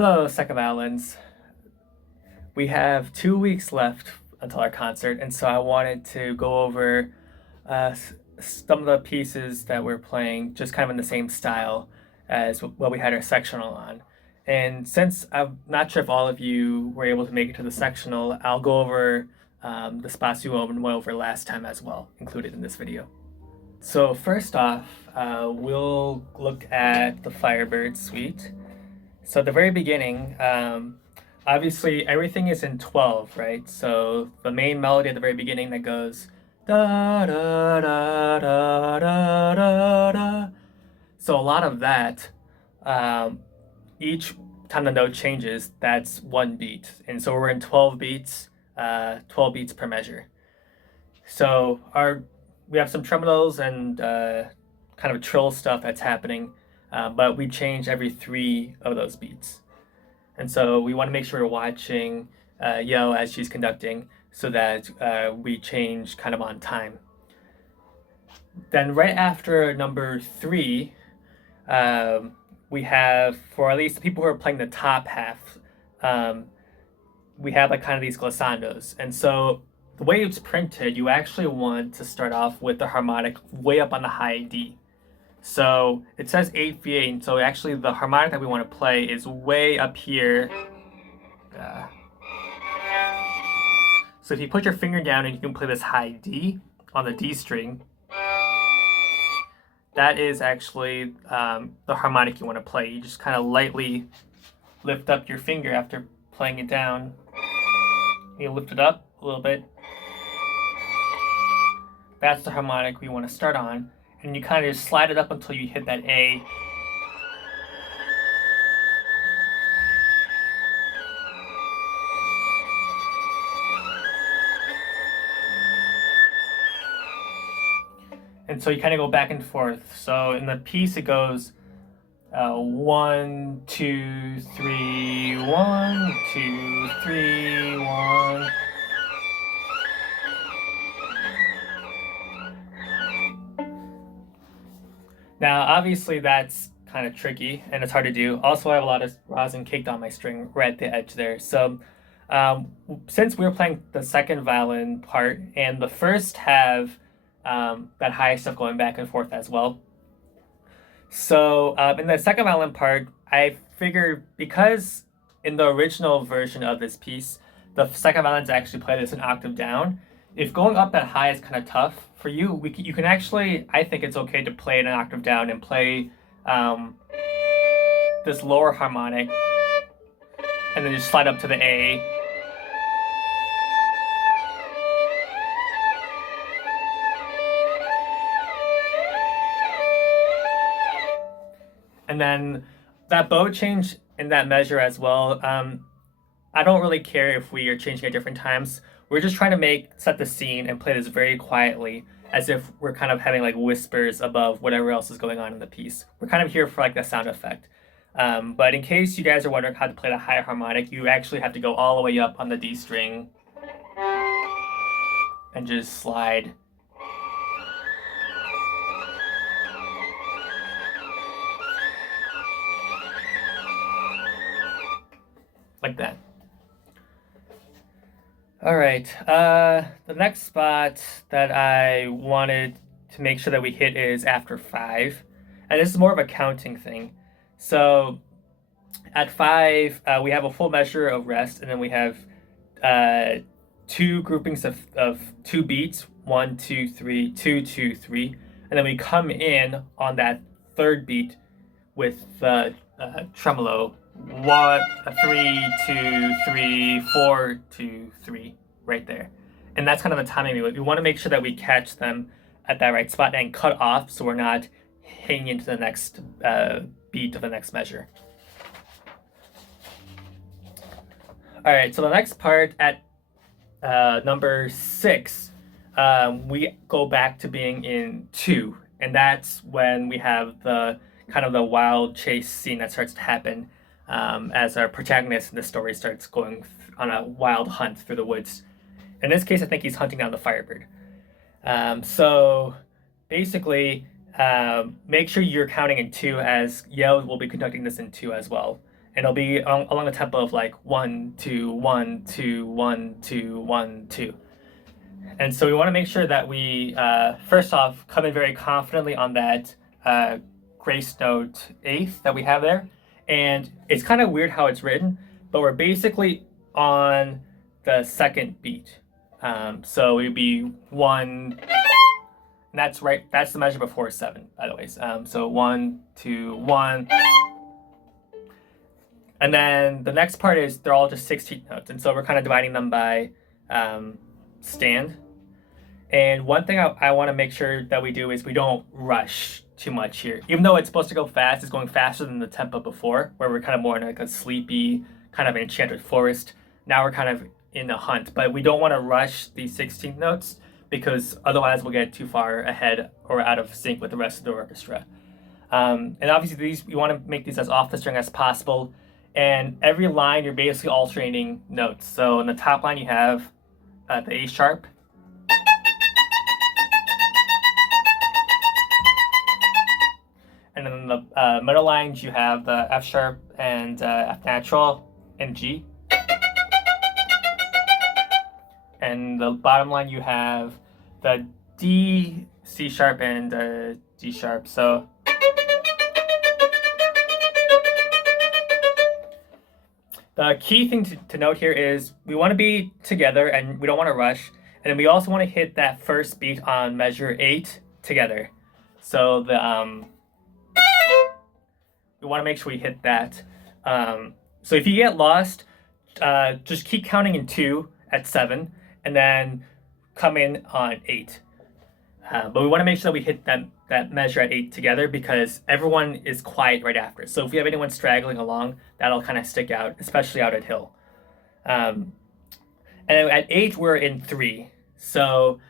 Hello, second violins. We have 2 weeks left until our concert, and so I wanted to go over some of the pieces that we're playing, just kind of in the same style as what we had our sectional on. And since I'm not sure if all of you were able to make it to the sectional, I'll go over the spots we went over last time as well, included in this video. So first off, we'll look at the Firebird Suite. So at the very beginning, obviously everything is in 12, right? So the main melody at the very beginning that goes da da da da da da da. So a lot of that, each time the note changes, that's one beat. And so we're in 12 beats, 12 beats per measure. So we have some tremolos and kind of trill stuff that's happening. But we change every 3 of those beats. And so we want to make sure we're watching Yo as she's conducting so that we change kind of on time. Then right after number 3, we have, for at least the people who are playing the top half, we have like kind of these glissandos. And so the way it's printed, you actually want to start off with the harmonic way up on the high D. So it says 8 V8, so actually the harmonic that we want to play is way up here. So if you put your finger down and you can play this high D on the D string, that is actually the harmonic you want to play. You just kind of lightly lift up your finger after playing it down. You lift it up a little bit. That's the harmonic we want to start on. And you kind of just slide it up until you hit that A. And so you kind of go back and forth. So in the piece it goes 1, 2, 3, 1, 2, 3, 1. Now, obviously, that's kind of tricky and it's hard to do. Also, I have a lot of rosin caked on my string right at the edge there. So, since we were playing the second violin part and the first have that high stuff going back and forth as well. So, in the second violin part, I figured because in the original version of this piece, the second violins actually play this an octave down. If going up that high is kind of tough for you, you can actually, I think it's okay to play it an octave down and play this lower harmonic and then just slide up to the A. And then that bow change in that measure as well, I don't really care if we are changing at different times. We're just trying to set the scene and play this very quietly as if we're kind of having like whispers above whatever else is going on in the piece. We're kind of here for like the sound effect. But in case you guys are wondering how to play the high harmonic, you actually have to go all the way up on the D string and just slide. Like that. All right, the next spot that I wanted to make sure that we hit is after 5. And this is more of a counting thing. So at 5, we have a full measure of rest, and then we have 2 groupings of 2 beats, 1, 2, 3, 2, 2, 3. And then we come in on that 3rd beat with the tremolo. 1, 3, 2, 3, 4, 2, 3, right there. And that's kind of the timing. We want to make sure that we catch them at that right spot and cut off so we're not hanging into the next beat of the next measure. All right, so the next part at number 6, we go back to being in 2. And that's when we have the kind of the wild chase scene that starts to happen. As our protagonist in the story starts going on a wild hunt through the woods. In this case, I think he's hunting down the Firebird. So basically, make sure you're counting in 2, as Yale will be conducting this in 2 as well. and it'll be along the tempo of like 1 2 1 2 1 2 1 2. And so we want to make sure that we first off come in very confidently on that grace note eighth that we have there. And it's kind of weird how it's written, but we're basically on the second beat. So it would be 1, and that's right. That's the measure before 7, by the way. So 1 2 1. And then the next part is they're all just 16th notes. And so we're kind of dividing them by stand. And one thing I want to make sure that we do is we don't rush too much here. Even though it's supposed to go fast, it's going faster than the tempo before, where we're kind of more in like a sleepy, kind of enchanted forest. Now we're kind of in a hunt, but we don't want to rush these 16th notes because otherwise we'll get too far ahead or out of sync with the rest of the orchestra. And obviously we want to make these as off the string as possible. And every line, you're basically alternating notes. So in the top line, you have the A sharp. And then in the middle lines, you have the F sharp and F natural and G. And the bottom line, you have the D, C sharp, and G sharp. So the key thing to note here is we want to be together and we don't want to rush. And then we also want to hit that first beat on measure 8 together. So we want to make sure we hit that. So if you get lost, just keep counting in 2 at 7 and then come in on 8. But we want to make sure that we hit that measure at 8 together because everyone is quiet right after. So if we have anyone straggling along, that'll kind of stick out, especially out at hill. And at 8, we're in 3. So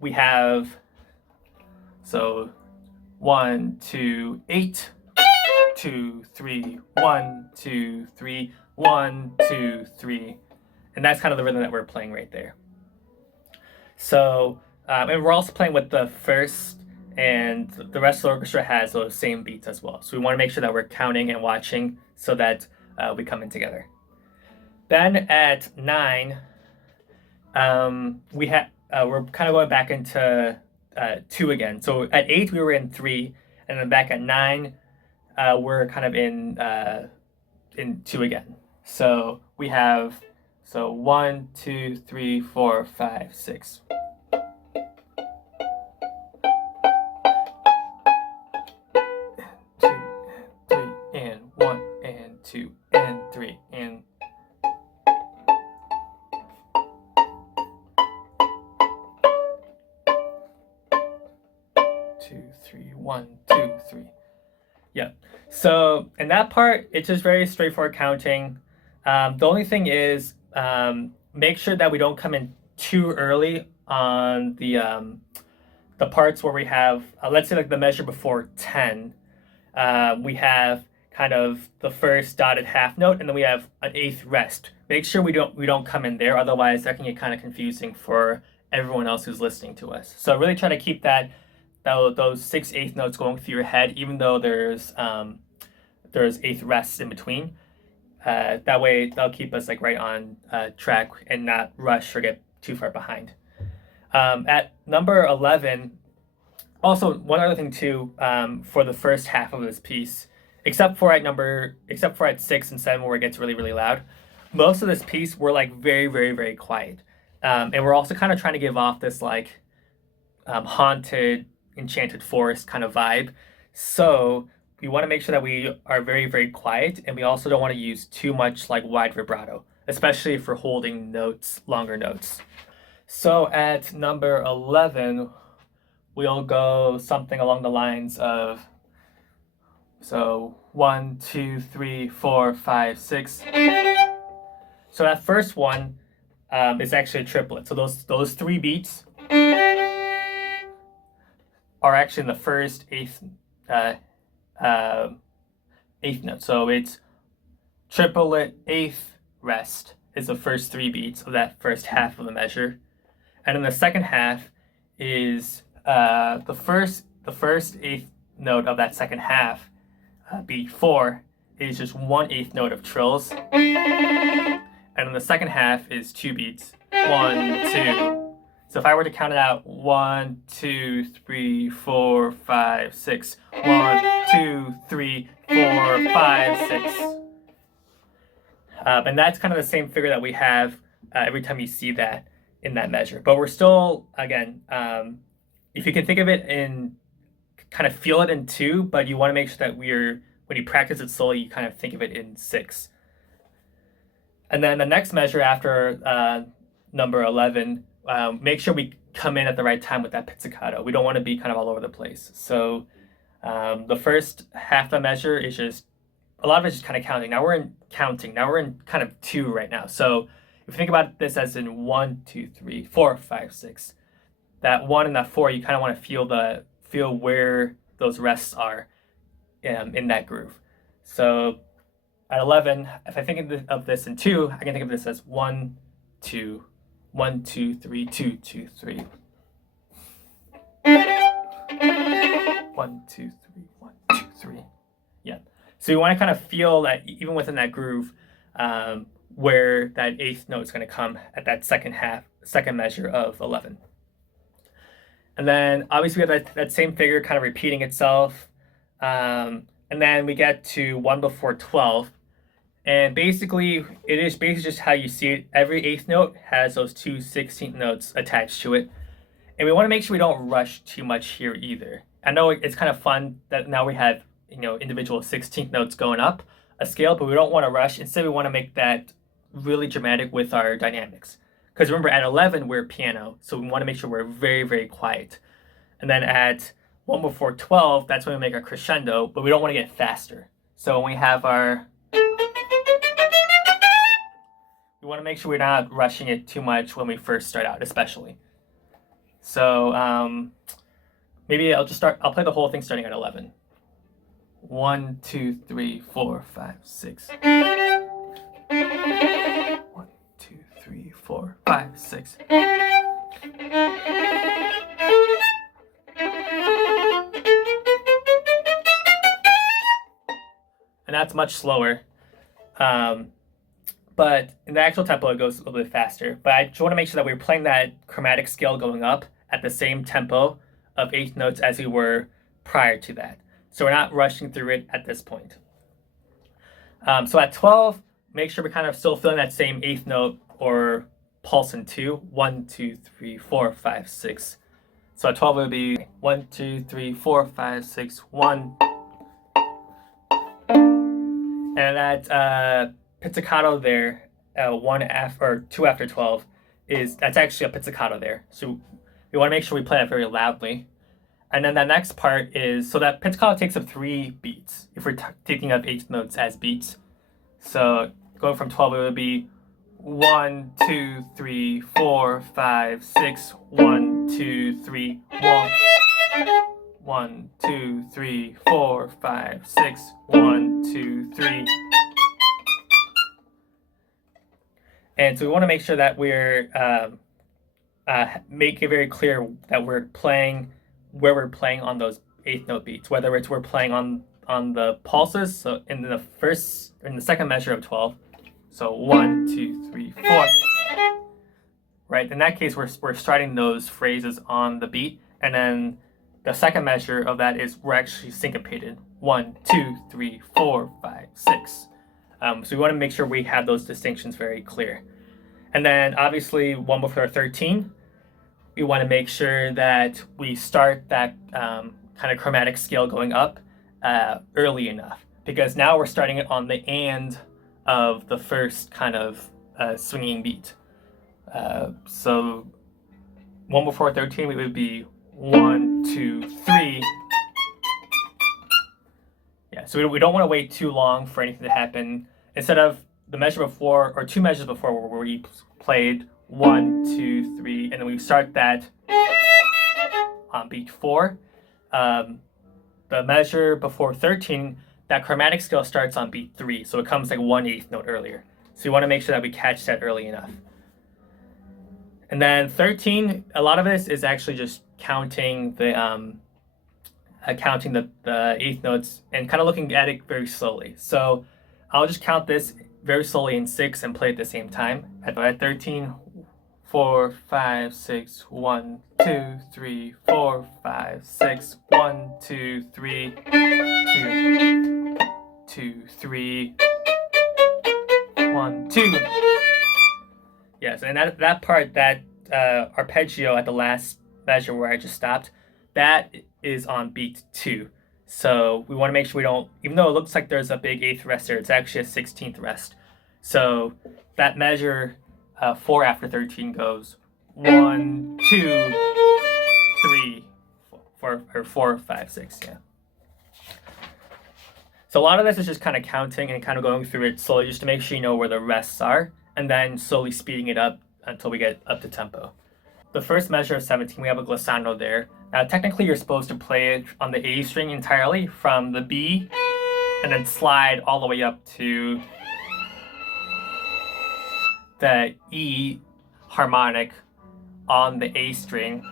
we have 1 2 8. 2 3 1 2 3 1 2 3, and that's kind of the rhythm that we're playing right there. So and we're also playing with the first, and the rest of the orchestra has those same beats as well. So we want to make sure that we're counting and watching so that we come in together. Then at 9, we're kind of going back into 2 again. So at 8 we were in 3, and then back at 9. We're kind of in 2 again. So we have 1 2 3 4 5 6. 2 3 and 1 and 2 and 3 and 2 3 1 2 3. Yeah. So in that part, it's just very straightforward counting. The only thing is make sure that we don't come in too early on the parts where we have, let's say like the measure before 10. We have kind of the first dotted half note, and then we have an 8th rest. Make sure we don't come in there, otherwise that can get kind of confusing for everyone else who's listening to us. So really try to keep those 6/8 notes going through your head, even though there's 8th rests in between. That way they'll keep us like right on track and not rush or get too far behind. At number 11, also one other thing too, for the first half of this piece, except for at 6 and 7 where it gets really, really loud, most of this piece we're like very, very, very quiet. And we're also kind of trying to give off this like haunted, enchanted forest kind of vibe. So we want to make sure that we are very, very quiet, and we also don't want to use too much like wide vibrato, especially if we're holding notes, longer notes. So at number 11, we'll go something along the lines of 1 2 3 4 5 6. So that first one is actually a triplet. So those 3 beats are actually in the first 8th note. So it's triplet 8th rest is the first 3 beats of that first half of the measure, and then the second half is the first 8th note of that second half, beat 4, is just 1/8 note of trills. And then the second half is 2 beats. 1, 2. So if I were to count it out, 1, 2, 3, 4, 5, 6. 1, 2, 3, 4, 5, 6. And that's kind of the same figure that we have every time you see that in that measure. But we're still, again, if you can think of it in, kind of feel it in 2, but you want to make sure that when you practice it slowly, you kind of think of it in 6. And then the next measure after number 11, make sure we come in at the right time with that pizzicato. We don't want to be kind of all over the place. So the first half of the measure is just, a lot of it's just kind of counting. Now we're in counting. Now we're in kind of 2 right now. So if you think about this as in 1, 2, 3, 4, 5, 6, that 1 and that 4, you kind of want to feel where those rests are in that groove. So at 11, if I think of this in 2, I can think of this as 1, 2, 1, 2, 3, 2, 2, 3. 1, 2, 3, 1, 2, 3. Yeah. So you want to kind of feel that even within that groove, where that 8th note is going to come at that second measure of 11. And then obviously we have that same figure kind of repeating itself. And then we get to 1 before 12. And basically, it is basically just how you see it. Every 8th note has those 2 16th notes attached to it. And we want to make sure we don't rush too much here either. I know it's kind of fun that now we have, individual 16th notes going up a scale, but we don't want to rush. Instead, we want to make that really dramatic with our dynamics. Because remember, at 11, we're piano, so we want to make sure we're very, very quiet. And then at 1 before 12, that's when we make our crescendo, but we don't want to get faster. So when we have we want to make sure we're not rushing it too much when we first start out, especially. So maybe I'll play the whole thing starting at 11. 1, 2, 3, 4, 5, 6. 1, 2, 3, 4, 5, 6. And that's much slower. But in the actual tempo, it goes a little bit faster. But I just want to make sure that we're playing that chromatic scale going up at the same tempo of 8th notes as we were prior to that. So we're not rushing through it at this point. So at 12, make sure we're kind of still feeling that same 8th note or pulse in 2. 1, 2, 3, 4, 5, 6. So at 12, it would be 1, 2, 3, 4, 5, 6, 1. And that pizzicato there, 1 after or 2 after 12, that's actually a pizzicato there. So we want to make sure we play that very loudly. And then that next part is, so that pizzicato takes up 3 beats, if we're taking up 8th notes as beats. So going from 12, it would be 1, 2, 3, 4, 5, 6, 1, 2, 3, 1. 1, 2, 3, 4, 5, 6, 1, 2, 3. And so we want to make sure that we're make it very clear that we're playing where we're playing on those 8th note beats, whether it's we're playing on the pulses, so in the second measure of 12. So 1, 2, 3, 4. Right? In that case, we're starting those phrases on the beat, and then the second measure of that is we're actually syncopated. 1, 2, 3, 4, 5, 6. So we want to make sure we have those distinctions very clear. And then obviously 1 before 13, we want to make sure that we start that kind of chromatic scale going up early enough, because now we're starting it on the and of the first kind of swinging beat. So 1 before 13, it would be 1, 2, 3. Yeah, so we don't want to wait too long for anything to happen. Instead of the measure before, or 2 measures before, where we played 1, 2, 3, and then we start that on beat 4. The measure before 13, that chromatic scale starts on beat 3, so it comes like 1/8 note earlier. So you want to make sure that we catch that early enough. And then 13, a lot of this is actually just counting the counting the eighth notes and kind of looking at it very slowly. So I'll just count this very slowly in 6 and play at the same time. At 13, 4, 5, 6, 1, 2, 3, 4, 5, 6, 1, 2, 3, 2, 2, 3, 1, 2. Yes, and that part, that arpeggio at the last measure where I just stopped, that is on beat 2. So we want to make sure we don't, even though it looks like there's a big 8th rest there, it's actually a 16th rest. So that measure 4 after 13 goes 1, 2, 3, 4, or 4, 5, 6, yeah. So a lot of this is just kind of counting and kind of going through it slowly just to make sure you know where the rests are, and then slowly speeding it up until we get up to tempo. The first measure of 17, we have a glissando there. Now technically you're supposed to play it on the A string entirely from the B and then slide all the way up to the E harmonic on the A string.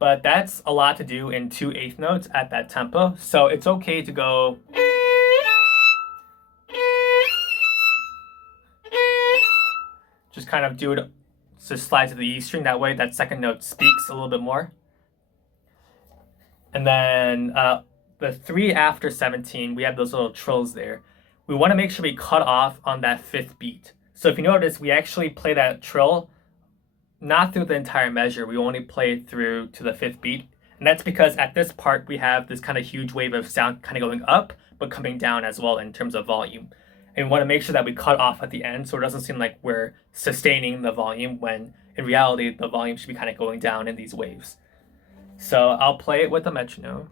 But that's a lot to do in 2 eighth notes at that tempo, so it's okay to go just kind of do it, just slide to the E string. That way that second note speaks a little bit more. And then the 3 after 17, we have those little trills there. We want to make sure we cut off on that 5th beat. So if you notice, we actually play that trill not through the entire measure. We only play it through to the 5th beat. And that's because at this part, we have this kind of huge wave of sound kind of going up, but coming down as well in terms of volume. And we want to make sure that we cut off at the end so it doesn't seem like we're sustaining the volume when in reality the volume should be kind of going down in these waves. So I'll play it with the metronome.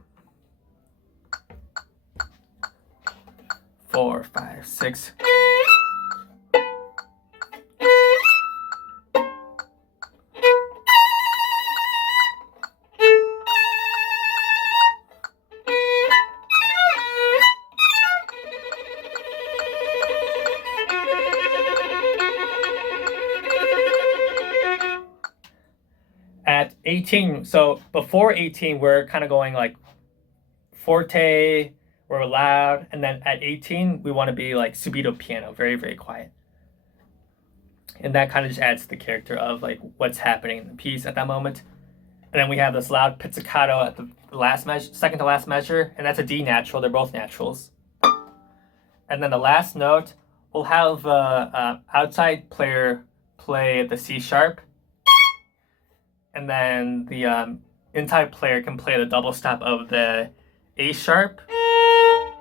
4, 5, 6. At 18, so before 18, we're kind of going like forte, we're loud, and then at 18, we want to be like subito piano, very, very quiet. And that kind of just adds to the character of like what's happening in the piece at that moment. And then we have this loud pizzicato at the last measure, second to last measure, and that's a D natural. They're both naturals. And then the last note, we'll have outside player play the C sharp, and then the inside player can play the double stop of the A sharp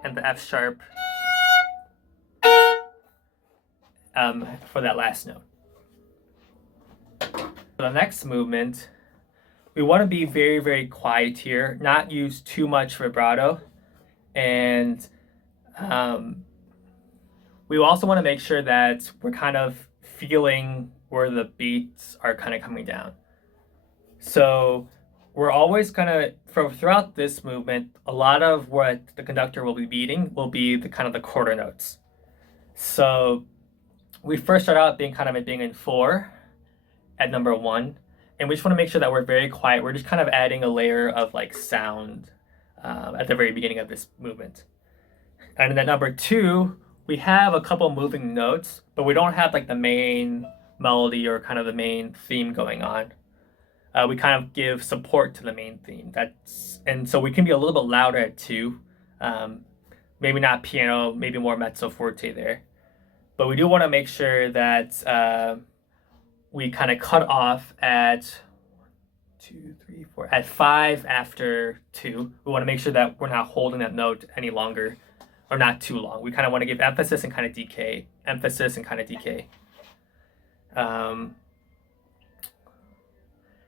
and the F sharp for that last note. For the next movement, we want to be very, very quiet here, not use too much vibrato, and we also want to make sure that we're kind of feeling where the beats are kind of coming down. So we're always gonna, throughout this movement, a lot of what the conductor will be beating will be the kind of the quarter notes. So we first start out being in 4 at number 1, and we just want to make sure that we're very quiet. We're just kind of adding a layer of like sound at the very beginning of this movement. And then number 2, we have a couple moving notes, but we don't have like the main melody or kind of the main theme going on. We kind of give support to the main theme. And so we can be a little bit louder at 2. Maybe not piano, maybe more mezzo forte there. But we do want to make sure that we kind of cut off at 2, 3, 4, at 5 after 2. We want to make sure that we're not holding that note any longer, or not too long. We kind of want to give emphasis and kind of decay. Emphasis and kind of decay.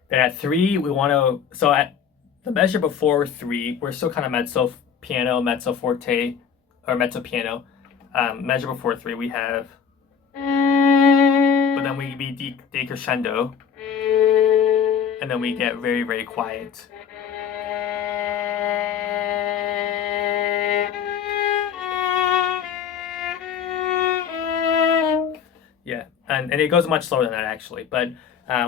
Then at 3, we want to, so at the measure before 3, we're still kind of mezzo piano, mezzo forte, or mezzo piano. Measure before 3, we have, but then we be decrescendo, and then we get very, very quiet. Yeah, and it goes much slower than that actually, but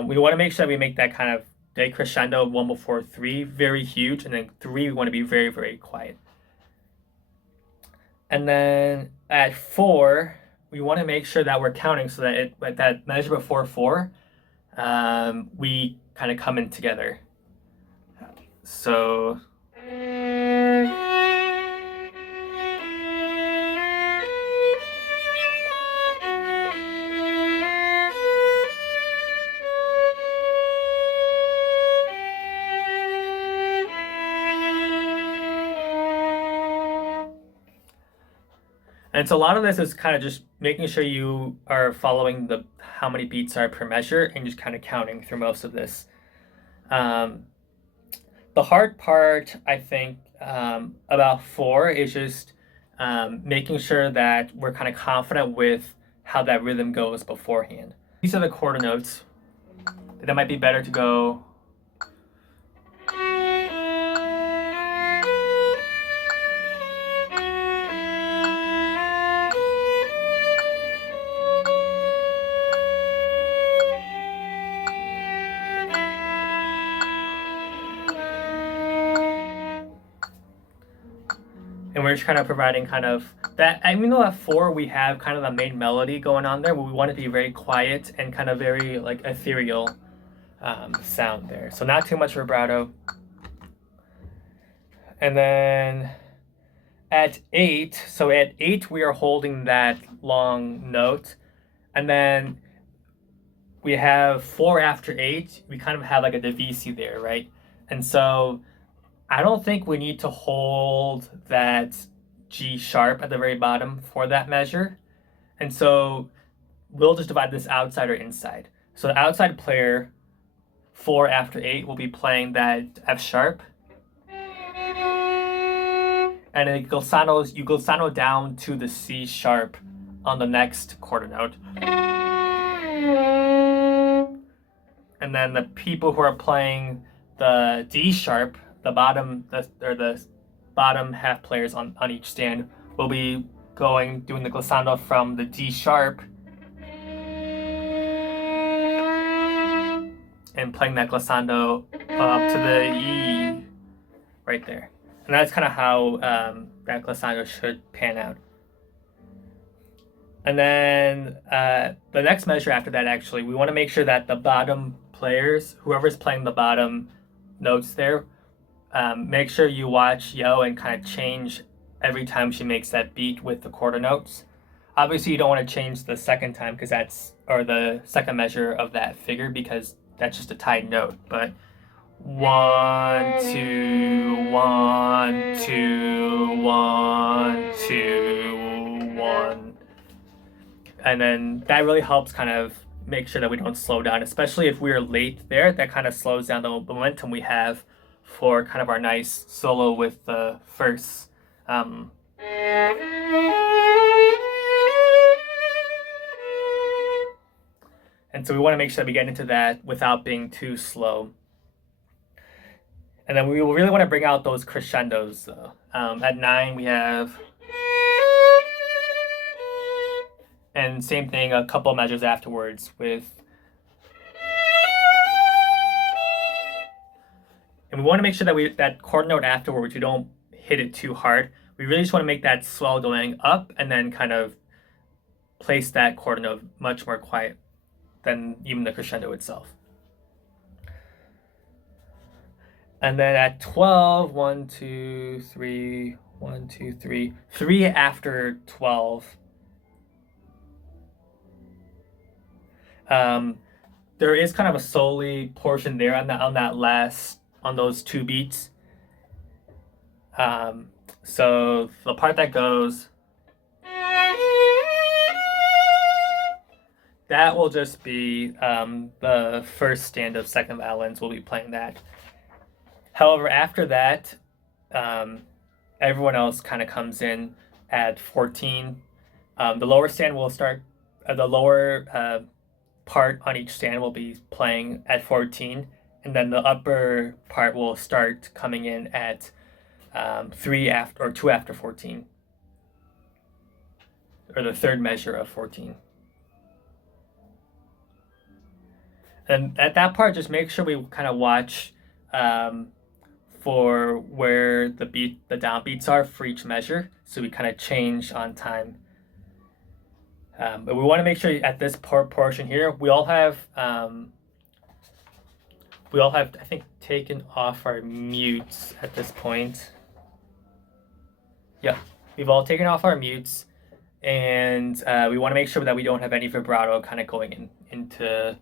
we want to make sure that we make that kind of decrescendo 1 before 3, very huge, and then 3 we want to be very, very quiet. And then at 4, we want to make sure that we're counting so that that measure before 4, we kind of come in together. So and so a lot of this is kind of just making sure you are following how many beats are per measure and just kind of counting through most of this. The hard part, I think, about 4 is just making sure that we're kind of confident with how that rhythm goes beforehand. These are the quarter notes. That might be better to go. And we're just kind of providing kind of that. Even though at 4 we have kind of the main melody going on there, but we want to be very quiet and kind of very like ethereal sound there. So not too much vibrato. And then at 8, so at 8 we are holding that long note, and then we have 4 after 8. We kind of have like a divisi there, right? And so I don't think we need to hold that G sharp at the very bottom for that measure. And so we'll just divide this outside or inside. So the outside player, 4 after 8, will be playing that F sharp. And then you glissando down to the C sharp on the next quarter note. And then the people who are playing the D sharp, the bottom half players on each stand, will be doing the glissando from the D sharp and playing that glissando up to the E right there. And that's kind of how that glissando should pan out. And then the next measure after that, actually, we want to make sure that the bottom players, whoever's playing the bottom notes there, make sure you watch Yo and kind of change every time she makes that beat with the quarter notes. Obviously, you don't want to change the second time or the second measure of that figure, because that's just a tied note. But 1, 2, 1, 2, 1, 2, 1. And then that really helps kind of make sure that we don't slow down, especially if we're late there. That kind of slows down the momentum we have for kind of our nice solo with the first. And so we want to make sure that we get into that without being too slow. And then we really want to bring out those crescendos. At 9 we have, and same thing a couple measures afterwards with, and we want to make sure that that quarter note afterwards, we don't hit it too hard. We really just want to make that swell going up and then kind of place that quarter note much more quiet than even the crescendo itself. And then at 12, 1, 2, 3, 1, 2, 3, 3 after 12. There is kind of a soli portion there on those 2 beats. So the part that goes, that will just be the first stand of second violins. We'll be playing that. However, after that, everyone else kind of comes in at 14. The lower stand will start, the lower part on each stand will be playing at 14, and then the upper part will start coming in at 2 after 14, or the third measure of 14. And at that part, just make sure we kind of watch for where the downbeats are for each measure, so we kind of change on time. But we want to make sure at this portion here, we all have I think taken off our mutes at this point. Yeah, we've all taken off our mutes, and we want to make sure that we don't have any vibrato kind of going into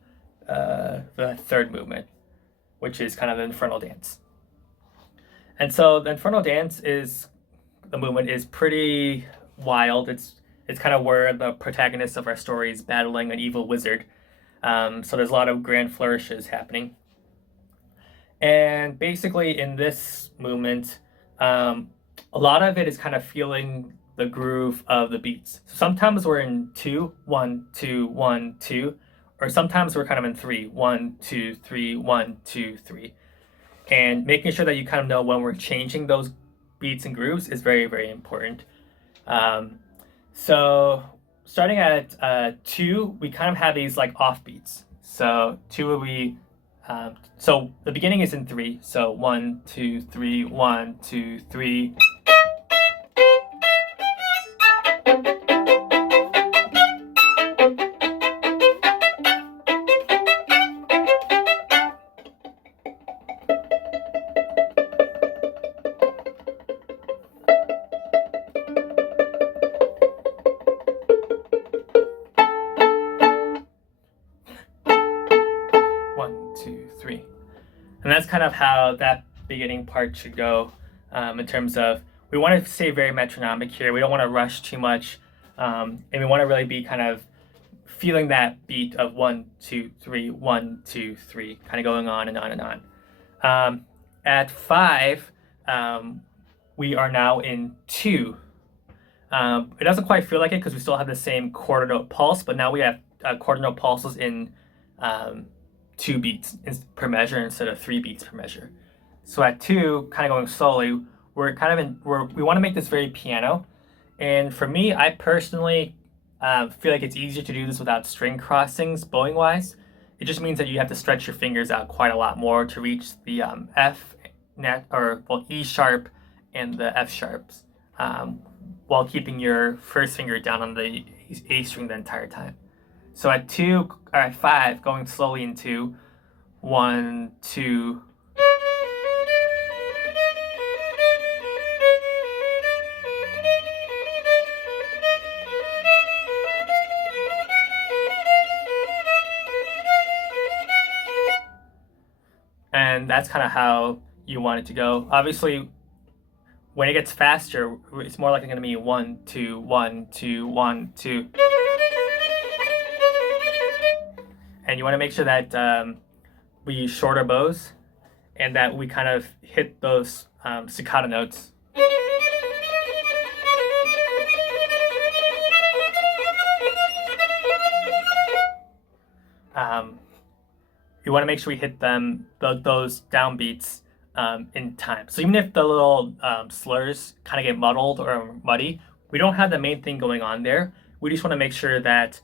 the third movement, which is kind of the infernal dance. And so the infernal dance the movement is pretty wild. It's kind of where the protagonist of our story is battling an evil wizard. So there's a lot of grand flourishes happening. And basically in this movement, a lot of it is kind of feeling the groove of the beats. So sometimes we're in 2, 1, 2, 1, 2, or sometimes we're kind of in 3, 1, 2, 3, 1, 2, 3. And making sure that you kind of know when we're changing those beats and grooves is very, very important. So starting at 2, we kind of have these like off beats. So 2 will be, so the beginning is in 3. So 1, 2, 3, 1, 2, 3. And that's kind of how that beginning part should go, in terms of, we want to stay very metronomic here. We don't want to rush too much, and we want to really be kind of feeling that beat of 1, 2, 3, 1, 2, 3, kind of going on and on and on. At 5, we are now in 2. It doesn't quite feel like it because we still have the same quarter note pulse, but now we have quarter note pulses in 2 beats per measure instead of 3 beats per measure. So at 2, kind of going slowly, we're kind of we want to make this very piano. And for me, I personally feel like it's easier to do this without string crossings, bowing wise. It just means that you have to stretch your fingers out quite a lot more to reach the F net, or well, E sharp and the F sharps, while keeping your first finger down on the A string the entire time. So at 2, or at 5, going slowly into 1, 2. And that's kind of how you want it to go. Obviously, when it gets faster, it's more likely going to be 1, 2, 1, 2, 1, 2. And you want to make sure that we use shorter bows and that we kind of hit those staccato notes. You want to make sure we hit those downbeats in time. So even if the little slurs kind of get muddled or muddy, we don't have the main thing going on there. We just want to make sure that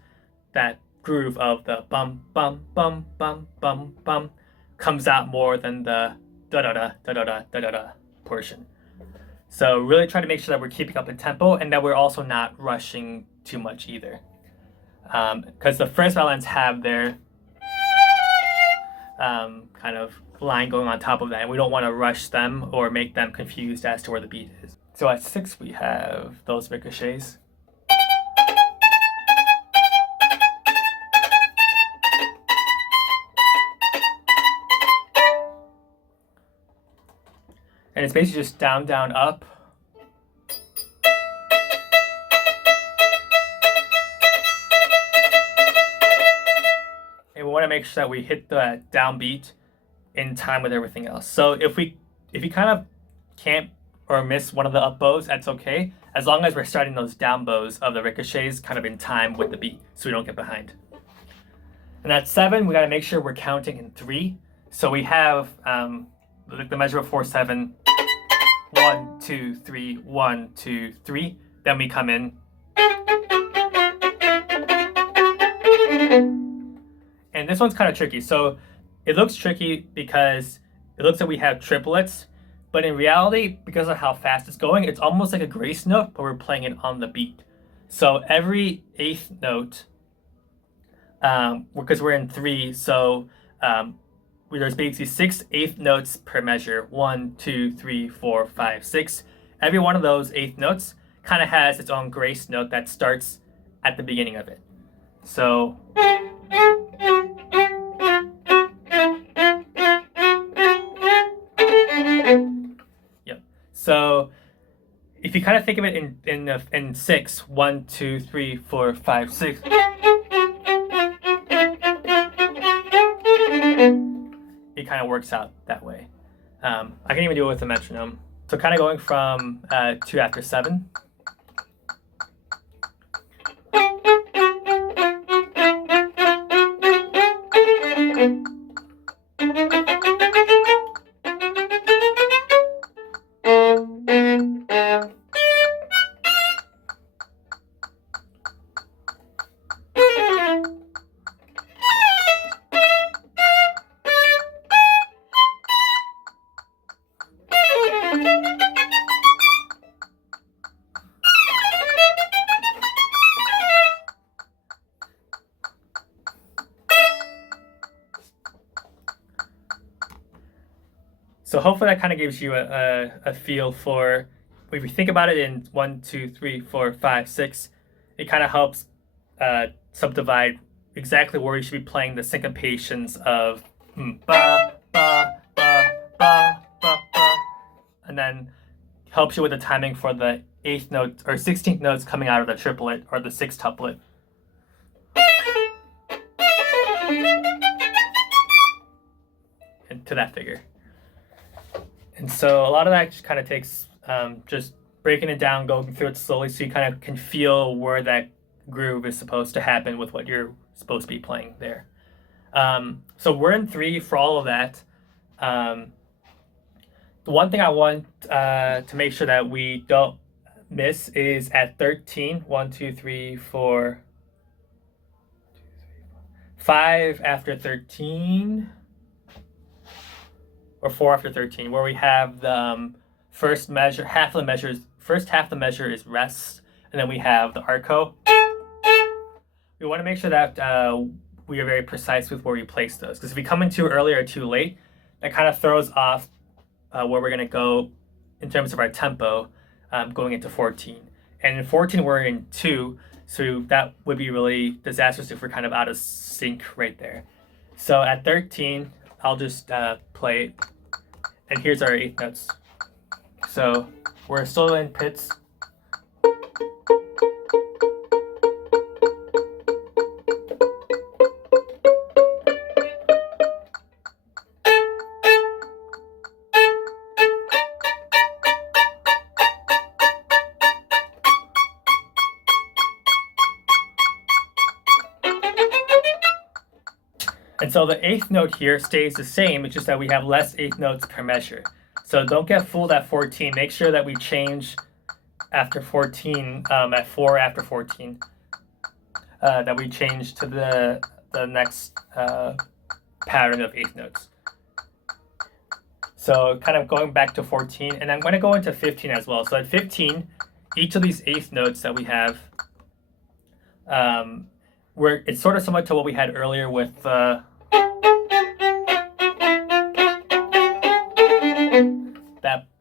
that groove of the bum bum bum bum bum bum comes out more than the da da da da da da da da da portion. So really try to make sure that we're keeping up in tempo and that we're also not rushing too much either, because the first violins have their kind of line going on top of that, and we don't want to rush them or make them confused as to where the beat is. So at 6, we have those ricochets. And it's basically just down, down, up. And we want to make sure that we hit the downbeat in time with everything else. So if you kind of can't or miss one of the up bows, that's okay, as long as we're starting those down bows of the ricochets kind of in time with the beat, so we don't get behind. And at 7, we got to make sure we're counting in 3. So we have the measure of 4, 7. 1, 2, 3, 1, 2, 3. Then we come in. And And this one's kind of tricky. So it looks tricky because it looks like we have triplets, but in reality, because of how fast it's going, it's almost like a grace note, but we're playing it on the beat. So every eighth note, because we're in three, so there's basically 6 eighth notes per measure. 1, 2, 3, 4, 5, 6. Every one of those eighth notes kind of has its own grace note that starts at the beginning of it. So yep. So if you kind of think of it in 6, 1, 2, 3, 4, 5, 6. It kind of works out that way. I can even do it with a metronome. So kind of going from 2 after 7. So hopefully that kind of gives you a feel for, if you think about it in 1, 2, 3, 4, 5, 6, it kind of helps subdivide exactly where you should be playing the syncopations of ba, ba, ba, ba, ba, ba, and then helps you with the timing for the 8th note or 16th notes coming out of the triplet or the sextuplet. And to that figure. And so a lot of that just kind of takes just breaking it down, going through it slowly so you kind of can feel where that groove is supposed to happen with what you're supposed to be playing there. So we're in 3 for all of that. The one thing I want to make sure that we don't miss is at 13, 1, 2, 3, 4, 5 after 13. Or 4 after 13, where we have the first half of the measure is rest, and then we have the arco. We want to make sure that we are very precise with where we place those, because if we come in too early or too late, that kind of throws off where we're going to go in terms of our tempo going into 14. And in 14, we're in 2, so that would be really disastrous if we're kind of out of sync right there. So at 13, I'll just play it, and here's our 8th notes. So we're still in pits. And so the 8th note here stays the same, it's just that we have less 8th notes per measure. So don't get fooled at 14. Make sure that we change after 14, at 4 after 14, that we change to the next pattern of 8th notes. So kind of going back to 14, and I'm going to go into 15 as well. So at 15, each of these 8th notes that we have, it's sort of similar to what we had earlier with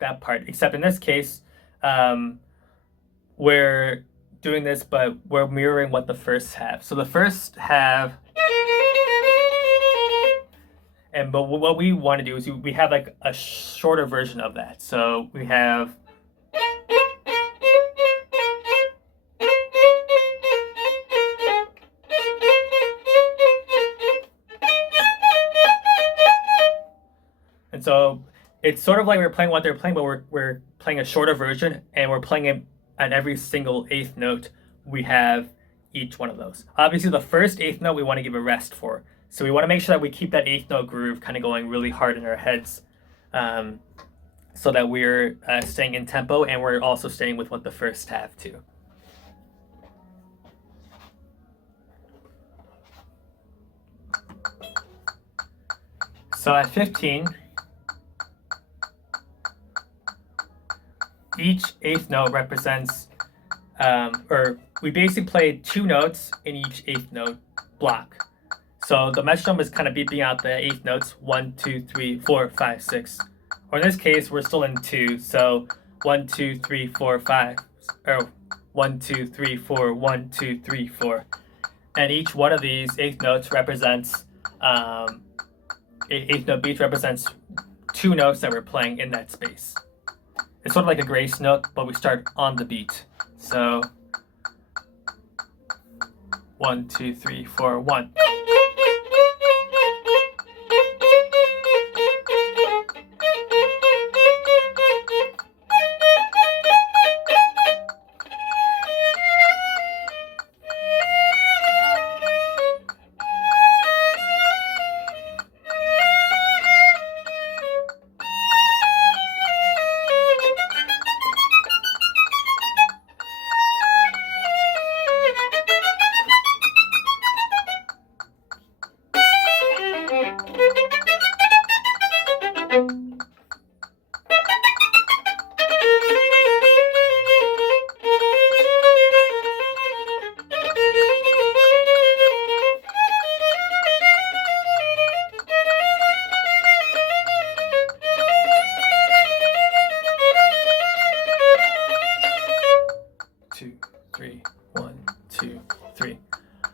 that part, except in this case, we're doing this, but we're mirroring what the first have. So the first have, but what we want to do is we have like a shorter version of that. So we have and so it's sort of like we're playing what they're playing, but we're playing a shorter version, and we're playing it at every single 8th note. We have each one of those. Obviously, the first 8th note we want to give a rest for. So we want to make sure that we keep that 8th note groove kind of going really hard in our heads, so that we're staying in tempo, and we're also staying with what the first have too. So at 15, each eighth note represents, or we basically play 2 notes in each eighth note block. So the metronome is kind of beeping out the eighth notes, 1, 2, 3, 4, 5, 6. Or in this case, we're still in 2, so 1, 2, 3, 4, 5, or 1, 2, 3, 4, 1, 2, 3, 4. And each one of these eighth notes represents, eighth note beat represents 2 notes that we're playing in that space. It's sort of like a grace note, but we start on the beat. So 1, 2, 3, 4, 1.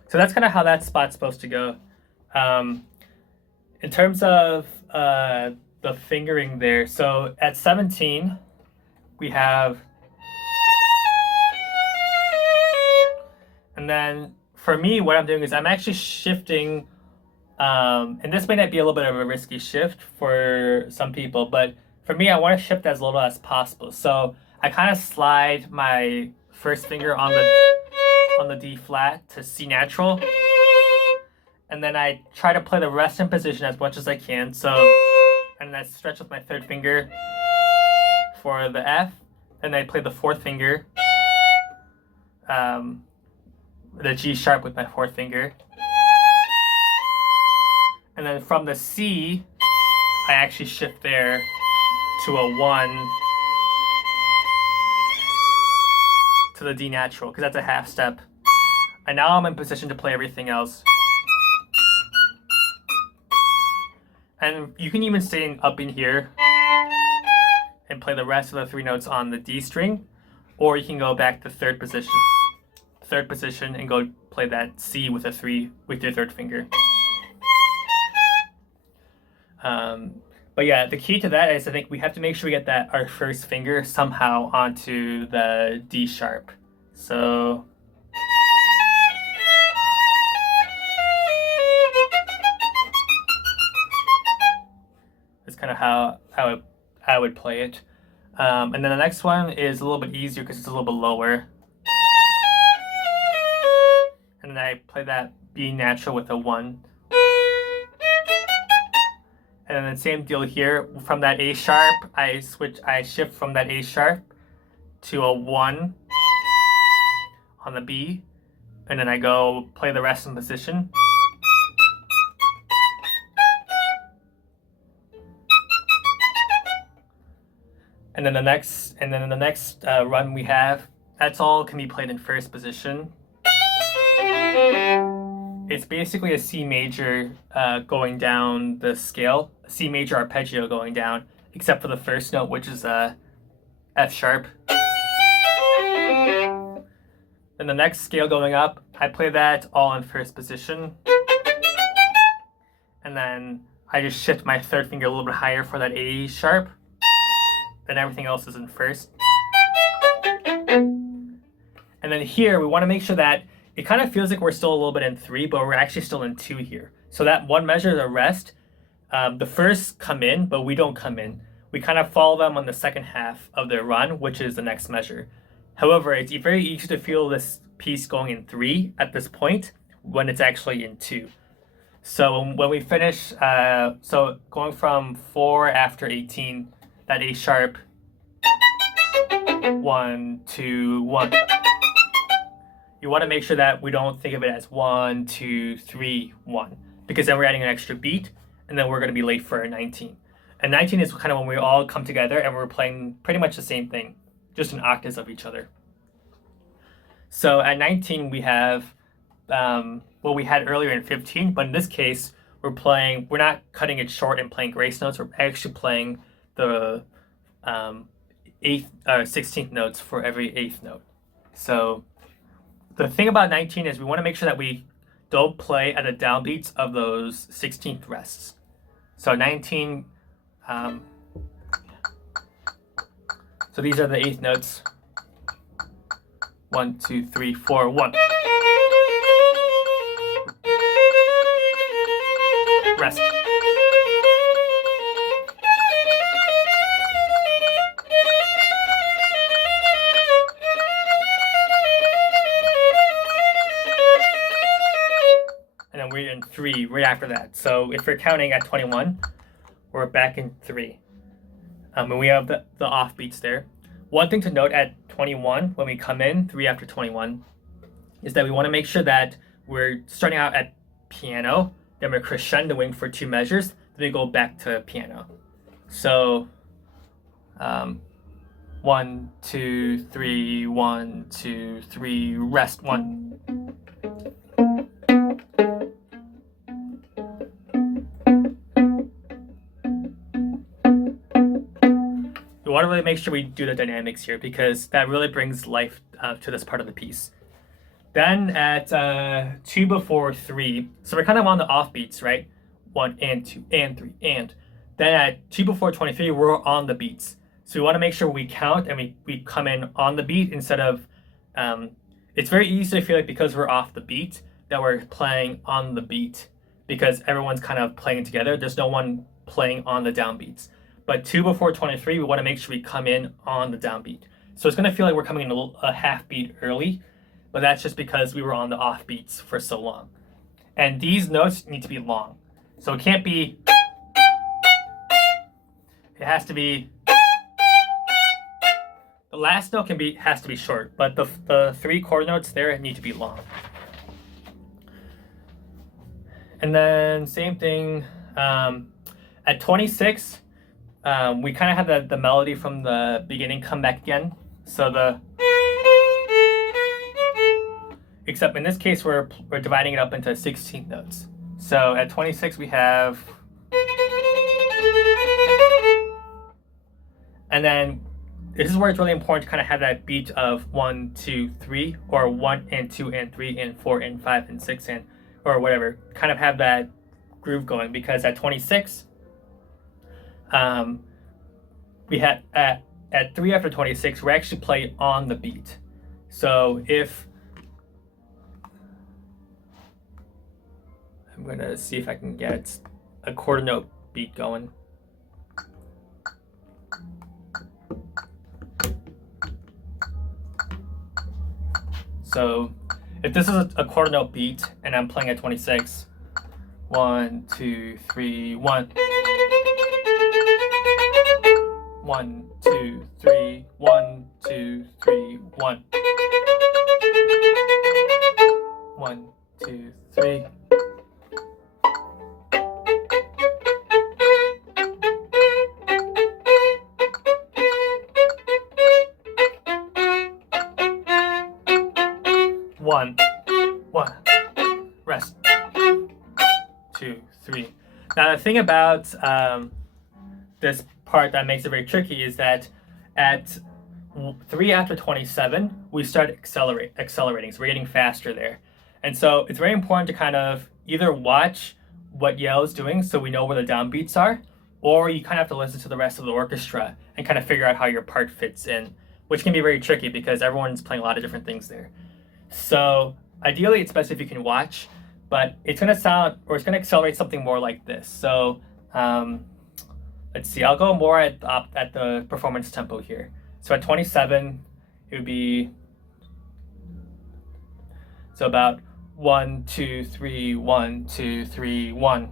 So that's kind of how that spot's supposed to go. In terms of the fingering there, so at 17, we have, and then for me, what I'm doing is I'm actually shifting, and this may not be a little bit of a risky shift for some people, but for me, I want to shift as little as possible. So I kind of slide my first finger on the D flat to C natural, and then I try to play the rest in position as much as I can. So, and then I stretch with my third finger for the F, and I play the fourth finger, the G sharp with my fourth finger, and then from the C, I actually shift there to a 1 to the D natural, because that's a half step. And now I'm in position to play everything else. And you can even stay up in here and play the rest of the 3 notes on the D string, or you can go back to third position and go play that C with a 3 with your third finger. But yeah, the key to that is I think we have to make sure we get that our first finger somehow onto the D sharp. So that's kind of how I would play it. And then the next one is a little bit easier because it's a little bit lower. And then I play that B natural with a 1. And then the same deal here, from that A sharp, I shift from that A sharp to a 1 on the B, and then I go play the rest in position. And then the next run we have, that's all can be played in first position. It's basically a C major going down the scale, a C major arpeggio going down, except for the first note, which is a F sharp. Then the next scale going up, I play that all in first position. And then I just shift my third finger a little bit higher for that A sharp. Then everything else is in first. And then here, we want to make sure that it kind of feels like we're still a little bit in 3, but we're actually still in 2 here. So that one measure, the rest, the first come in, but we don't come in. We kind of follow them on the second half of their run, which is the next measure. However, it's very easy to feel this piece going in 3 at this point when it's actually in 2. So when we finish, so going from 4 after 18, that A sharp, 1, 2, 1. You want to make sure that we don't think of it as 1, 2, 3, 1, because then we're adding an extra beat, and then we're going to be late for 19. And 19 is kind of when we all come together and we're playing pretty much the same thing, just in octaves of each other. So at 19 we have what we had earlier in 15, but in this case we're not cutting it short and playing grace notes. We're actually playing the 16th notes for every 8th note. So the thing about 19 is we want to make sure that we don't play at the downbeats of those 16th rests. So 19, so these are the 8th notes. 1, 2, 3, 4, 1. Rest. And then we're in 3 right after that. So if we're counting at 21, we're back in 3. And we have the off beats there. One thing to note at 21, when we come in 3 after 21, is that we want to make sure that we're starting out at piano, then we're crescendoing for 2 measures, then we go back to piano. So 1, 2, 3, 1, 2, 3, rest 1. We want to really make sure we do the dynamics here because that really brings life to this part of the piece. Then at 2 before 3, so we're kind of on the off beats, right? 1 and 2 and 3 and. Then at 2 before 23, we're on the beats. So we want to make sure we count and we come in on the beat instead of, it's very easy to feel like because we're off the beat that we're playing on the beat because everyone's kind of playing together. There's no one playing on the downbeats. But 2 before 23, we want to make sure we come in on the downbeat. So it's going to feel like we're coming in a half beat early, but that's just because we were on the off beats for so long. And these notes need to be long. So it can't be, it has to be, the last note has to be short, but the 3 chord notes there need to be long. And then same thing, at 26, we kind of have the melody from the beginning come back again. So except in this case, we're dividing it up into 16 notes. So at 26, we have, and then this is where it's really important to kind of have that beat of 1, 2, 3, or 1 and 2 and 3 and 4 and 5 and 6 and, or whatever. Kind of have that groove going because at 26, we had at 3 after 26, we actually play on the beat. So if I'm gonna see if I can get a quarter note beat going. So if this is a quarter note beat and I'm playing at 26, 1, 2, 3, 1. 1, 2, 3, 1, 2, 3, 1. 1, 2, 3. One, rest, 2, 3. Now the thing about this part that makes it very tricky is that at 3 after 27, we start accelerating. So we're getting faster there. And so it's very important to kind of either watch what Yale is doing so we know where the downbeats are, or you kind of have to listen to the rest of the orchestra and kind of figure out how your part fits in, which can be very tricky because everyone's playing a lot of different things there. So ideally it's best if you can watch, but it's going to sound, or it's going to accelerate something more like this. So let's see, I'll go more at the performance tempo here. So at 27, it would be, so about 1, 2, 3, 1, 2, 3, 1.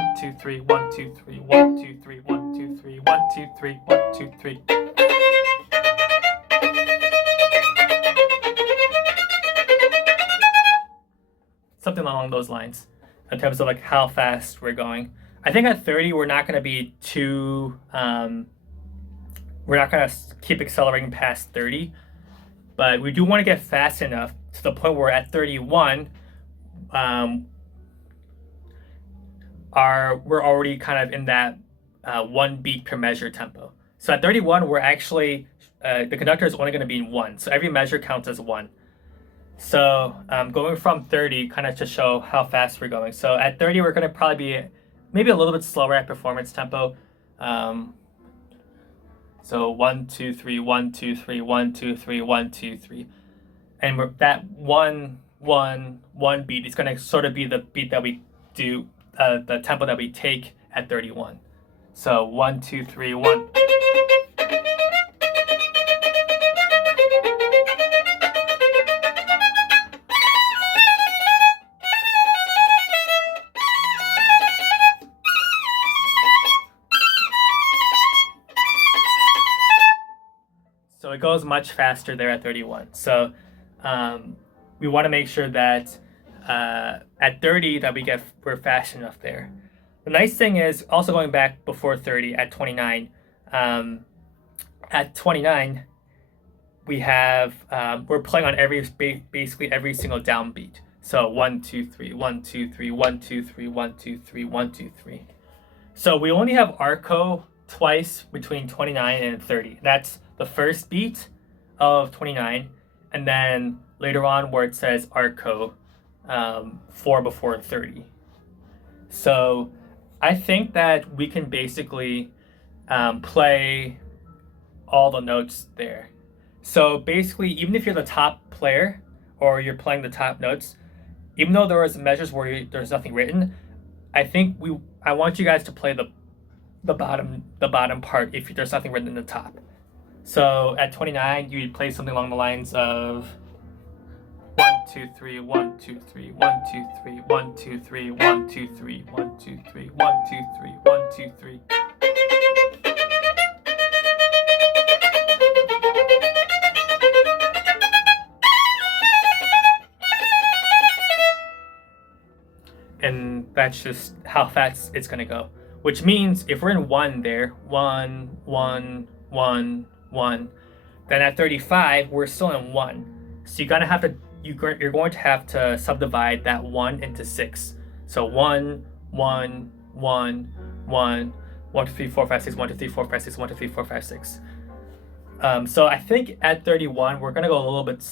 1, 2, 3, 1, 2, 3, 1, 2, 3, 1, 2, 3, 1, 2, 3, 1, 2, 3. Something along those lines in terms of like how fast we're going. I think at 30 we're not going to be too we're not going to keep accelerating past 30, but we do want to get fast enough to the point where at 31 we're already kind of in that 1 beat per measure tempo. So at 31 we're actually the conductor is only going to be in 1, so every measure counts as 1. So going from 30 kind of to show how fast we're going. So at 30 we're going to probably be maybe a little bit slower at performance tempo. So 1, 2, 3, 1, 2, 3, 1, 2, 3, 1, 2, 3, and that 1, 1, 1 beat is going to sort of be the beat that we do, the tempo that we take at 31. So 1, 2, 3, 1. So it goes much faster there at 31. So we want to make sure that at 30 that we're fast enough there. The nice thing is also going back before 30 at 29. At 29 we have we're playing on basically every single downbeat. So 1, 2, 3, 1, 2, 3, 1, 2, 3, 1, 2, 3, 1, 2, 3. So we only have arco twice between 29 and 30. That's the first beat of 29, and then later on where it says arco 4 before 30. So I think that we can basically play all the notes there. So basically, even if you're the top player or you're playing the top notes, even though there was measures where there's nothing written, I think I want you guys to play the bottom part if there's nothing written in the top. So at 29 you'd play something along the lines of 1, 2, 3, 1, 2, 3, 1, 2, 3, 1, 2, 3, 1, 2, 3, 1, 2, 3, 1, 2, 3, 1, 2, 3. And that's just how fast it's gonna go. Which means if we're in 1 there, 1, 1, 1, 1, then at 35 we're still in 1. So you're going to have to subdivide that 1 into 6. So 1, 1, 1, 1, 1, 2, 3, 4, 5, 6, 1, 2, 3, 4, 5, 6, 1, 2, 3, 4, 5, 6. So I think at 31 we're going to go a little bit,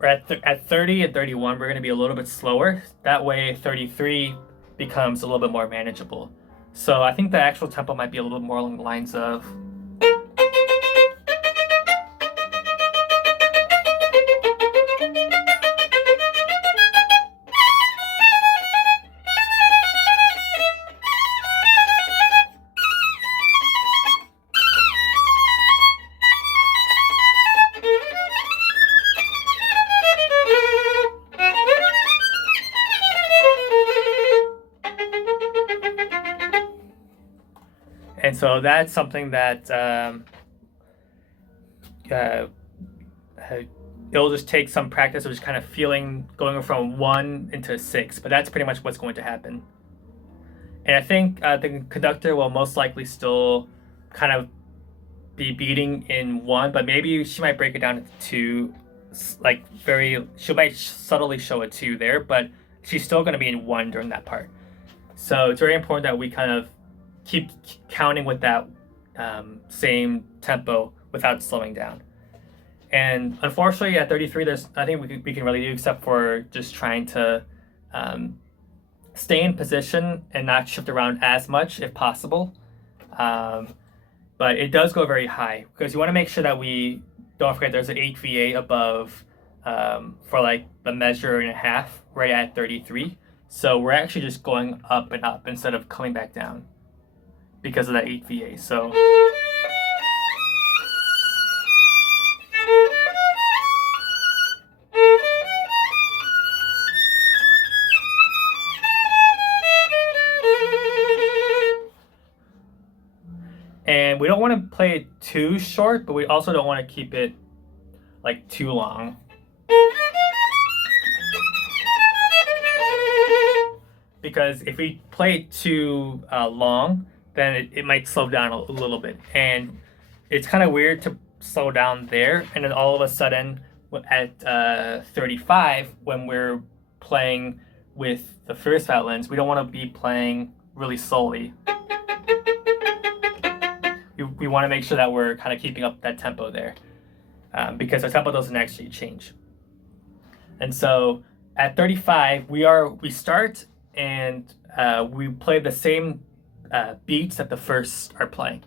or at 30 and 31 we're going to be a little bit slower. That way 33 becomes a little bit more manageable. So I think the actual tempo might be a little bit more along the lines of And so that's something that it'll just take some practice of just kind of going from 1 into 6, but that's pretty much what's going to happen. And I think the conductor will most likely still kind of be beating in 1, but maybe she might break it down into 2, she might subtly show a 2 there, but she's still going to be in 1 during that part. So it's very important that we kind of keep counting with that same tempo without slowing down. And unfortunately at 33 there's nothing we can really do except for just trying to stay in position and not shift around as much if possible. But it does go very high because you want to make sure that we don't forget there's an 8 VA above for like the measure and a half right at 33. So we're actually just going up and up instead of coming back down because of that 8 VA. So And we don't want to play it too short, but we also don't want to keep it like too long. Because if we play it too long, then it might slow down a little bit. And it's kind of weird to slow down there, and then all of a sudden at 35, when we're playing with the first violins, we don't want to be playing really slowly. We want to make sure that we're kind of keeping up that tempo there, because our tempo doesn't actually change. And so at 35, we start and we play the same beats that the firsts are playing.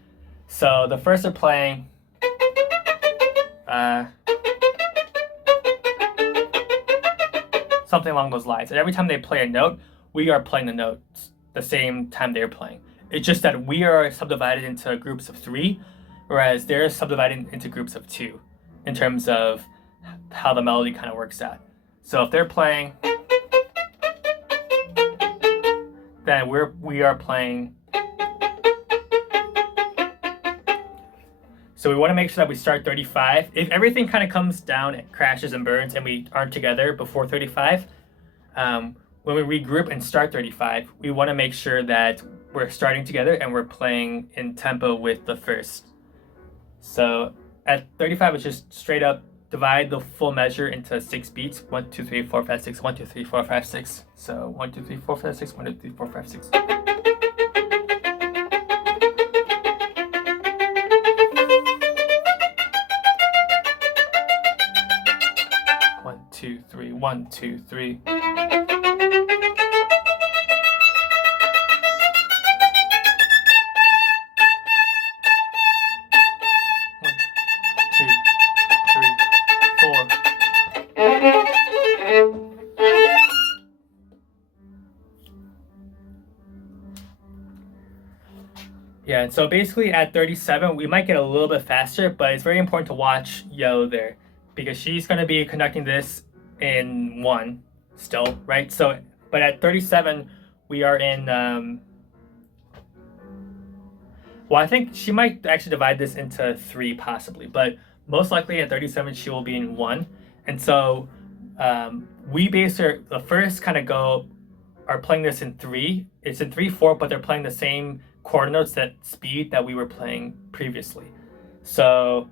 So the firsts are playing something along those lines. And every time they play a note, we are playing the notes the same time they're playing. It's just that we are subdivided into groups of 3, whereas they're subdivided into groups of 2 in terms of how the melody kind of works out. So if they're playing, then we are playing. So we want to make sure that we start 35. If everything kind of comes down, it crashes and burns, and we aren't together before 35, when we regroup and start 35, we want to make sure that we're starting together and we're playing in tempo with the first. So at 35, it's just straight up divide the full measure into 6 beats. 1, 2, 3, 4, 5, 6. 1, 2, 3, 4, 5, 6. So 1, 2, 3, 4, 5, 6. 1, 2, 3, 4, 5, 6. One, two, three, 1, 2, 3. Yeah, and so basically at 37, we might get a little bit faster, but it's very important to watch Yo there, because she's going to be conducting this in 1 still, right? So, but at 37, we are in, well, I think she might actually divide this into 3 possibly, but most likely at 37, she will be in 1. And so we basically, the first kind of are playing this in 3. It's in 3/4, but they're playing the same quarter notes, that speed that we were playing previously. So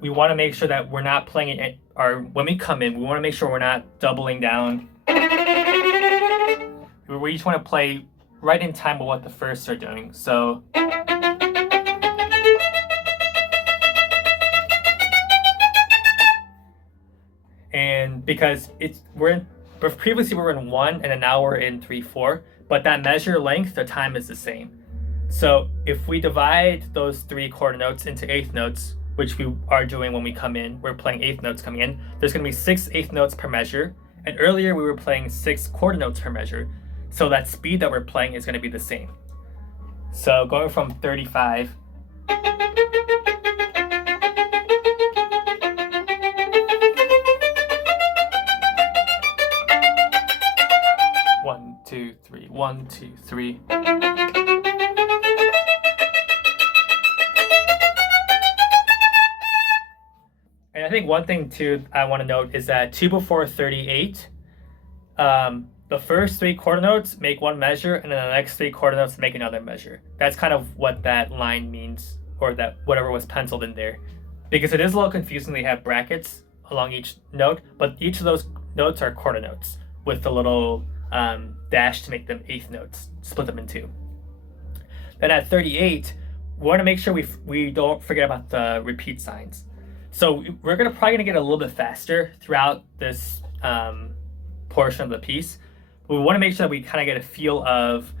we want to make sure that we're not playing it, or when we come in, we want to make sure we're not doubling down. We just want to play right in time with what the firsts are doing. So and because previously we were in 1, and then now we're in 3/4. But that measure length, the time is the same. So if we divide those 3 quarter notes into 1/8 notes, which we are doing when we come in, we're playing 1/8 notes coming in, there's going to be 6 1/8 notes per measure. And earlier we were playing 6 quarter notes per measure. So that speed that we're playing is going to be the same. So going from 35. One, two, three, 1, 2, 3. And I think one thing too I want to note is that 2 before 38, the first 3 quarter notes make 1 measure, and then the next 3 quarter notes make another measure. That's kind of what that line means, or that whatever was penciled in there, because it is a little confusing. They have brackets along each note, but each of those notes are quarter notes with a little dash to make them 1/8 notes, split them in 2. Then at 38, we want to make sure we don't forget about the repeat signs. So we're probably gonna get a little bit faster throughout this portion of the piece. But we want to make sure that we kind of get a feel of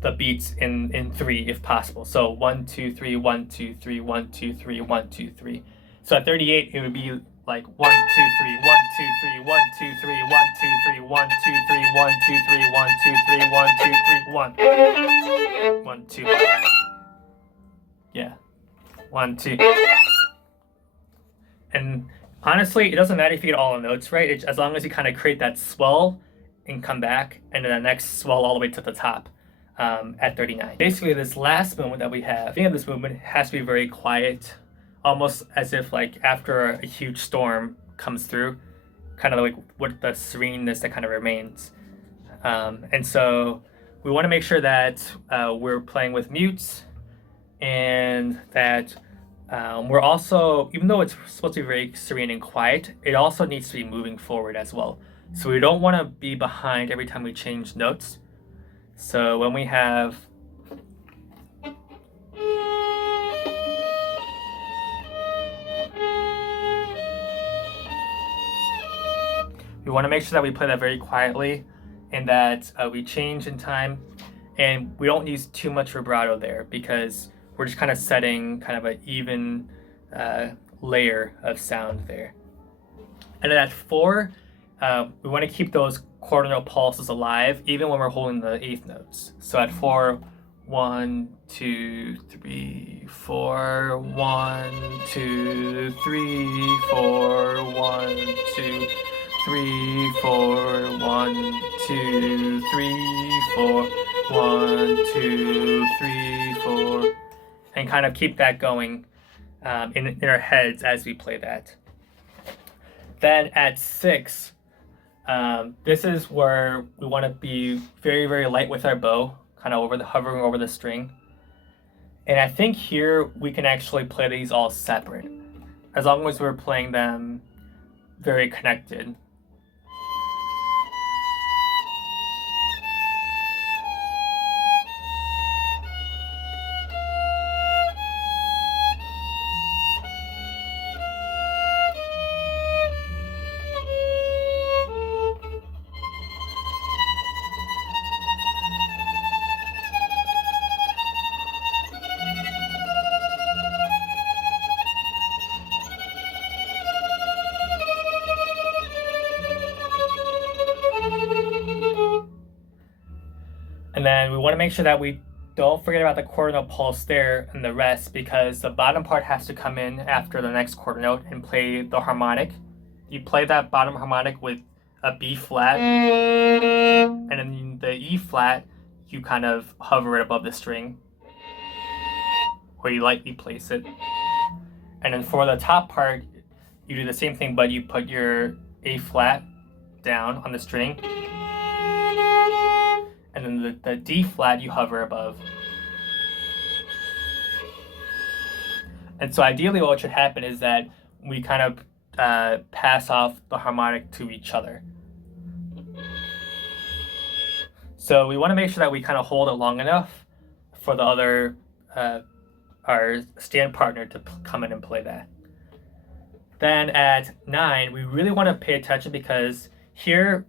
the beats in 3 if possible. So 1, 2, 3, 1, 2, 3, 1, 2, 3, 1, 2, 3. So at 38, it would be like 1, 2, 3, 1, 2, 3, 1, 2, 3, 1, 2, 3, 1, 2, 3, 1, 2, 3, 1, 2, 3, 1, 2, 3, 1. 1, 2. Yeah. 1, 2. And honestly, it doesn't matter if you get all the notes right, as long as you kind of create that swell and come back, and then the next swell all the way to the top. at 39. Basically, this last movement that we have, think of this movement has to be very quiet, almost as if like after a huge storm comes through, kind of like with the sereneness that kind of remains. And so we want to make sure that we're playing with mutes, and that we're also, even though it's supposed to be very serene and quiet, it also needs to be moving forward as well. So we don't want to be behind every time we change notes. So when we have we want to make sure that we play that very quietly, and that we change in time, and we don't use too much vibrato there, because we're just kind of setting kind of an even layer of sound there. And then at 4, we want to keep those quarter note pulses alive even when we're holding the 8th notes. So at 4, 1, 2, 3, 4, 1, 2, 3, 4, 1, 2, 3, 4, 1, 2, 3, 4, 1, 2, 3, 4, and kind of keep that going in our heads as we play that. Then at 6, this is where we want to be very, very light with our bow, kind of hovering over the string. And I think here we can actually play these all separate, as long as we're playing them very connected. And then we want to make sure that we don't forget about the quarter note pulse there and the rest, because the bottom part has to come in after the next quarter note and play the harmonic. You play that bottom harmonic with a B flat, and then the E flat, you kind of hover it above the string, or you lightly place it. And then for the top part, you do the same thing, but you put your A flat down on the string, and then the D flat you hover above. And so ideally what should happen is that we kind of pass off the harmonic to each other. So we want to make sure that we kind of hold it long enough for the other, our stand partner to come in and play that. Then at 9, we really want to pay attention, because here,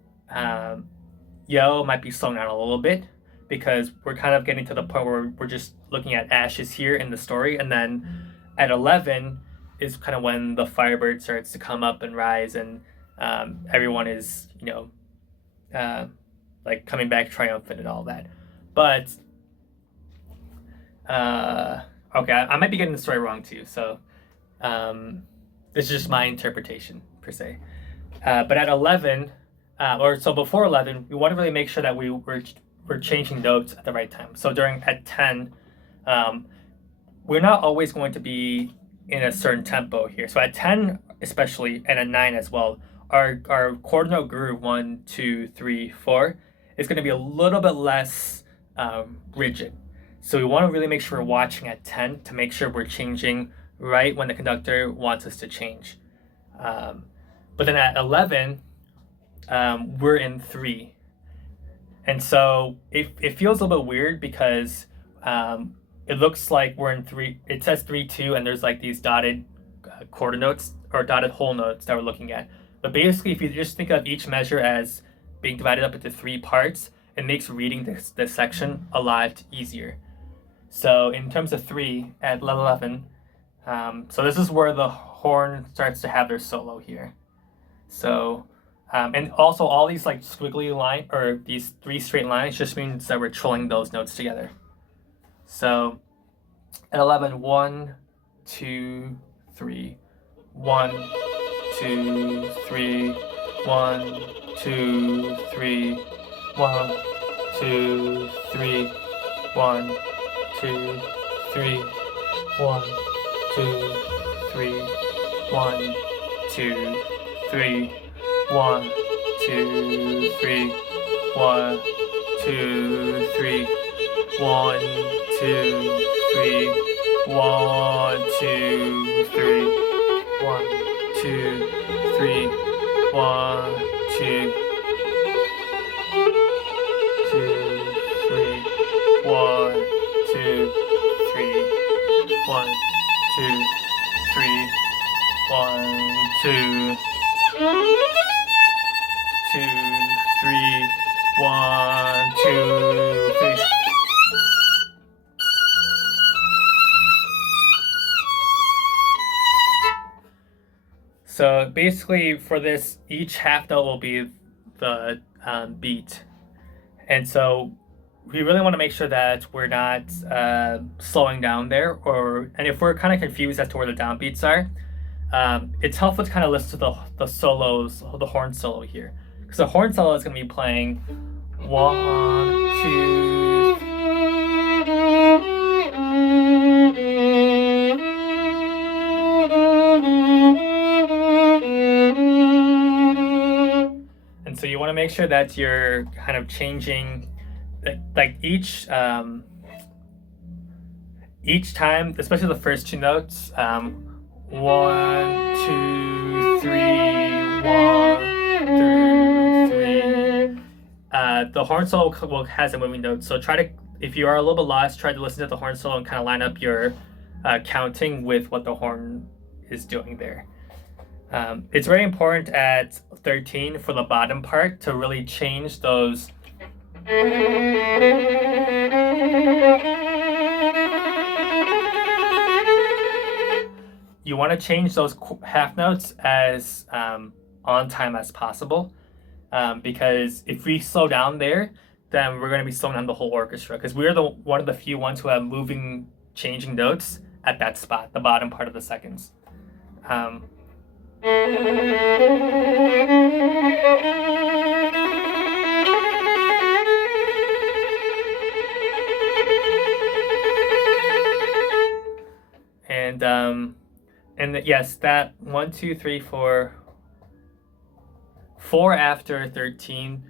Yo might be slowing down a little bit, because we're kind of getting to the point where we're just looking at ashes here in the story. And then at 11 is kind of when the Firebird starts to come up and rise, and everyone is, like coming back triumphant and all that. But, okay, I might be getting the story wrong too. So this is just my interpretation per se. But at 11, so before 11, we want to really make sure that we're changing notes at the right time. So at 10, we're not always going to be in a certain tempo here. So at 10 especially, and at 9 as well, our quarter note groove 1, 2, 3, 4 is going to be a little bit less rigid. So we want to really make sure we're watching at 10 to make sure we're changing right when the conductor wants us to change. But then at 11, we're in 3. And so it feels a little bit weird, because it looks like we're in 3. It says 3-2, and there's like these dotted quarter notes or dotted whole notes that we're looking at. But basically, if you just think of each measure as being divided up into 3 parts, it makes reading this section a lot easier. So in terms of 3 at level 11, so this is where the horn starts to have their solo here. So and also all these like squiggly line, or these 3 straight lines, just means that we're trilling those notes together. So at 11, 1, 2, 3, 1, 2, 3, 1, 2, 3, 1, 2, 3, 1, 2, 3, 1, 2, 3, 1, 2, 3, 1, 2, 3, 1, 2, 3, 1, 2, 3, 1, 2, 3, 1, 2, 3, 1, 2, 2, 3, 1, 2, 3, 1, 2, 3, 1, 2, 2, 3, 1, 2, 3. So basically for this, each half note will be the beat. And so we really want to make sure that we're not slowing down there, and if we're kind of confused as to where the downbeats are, it's helpful to kind of listen to the solos, the horn solo here. Because the horn solo is going to be playing 1, 2, and so you want to make sure that you're kind of changing, like each time, especially the first two notes, 1, 2, 3, 1, 2, 3. The horn solo has a moving note, so if you are a little bit lost, try to listen to the horn solo and kind of line up your counting with what the horn is doing there. It's very important at 13 for the bottom part to really change those. You want to change those half notes as on time as possible, because if we slow down there, then we're going to be slowing down the whole orchestra, because we're one of the few ones who have changing notes at that spot, the bottom part of the seconds. And yes, that 1, 2, 3, 4 after 13,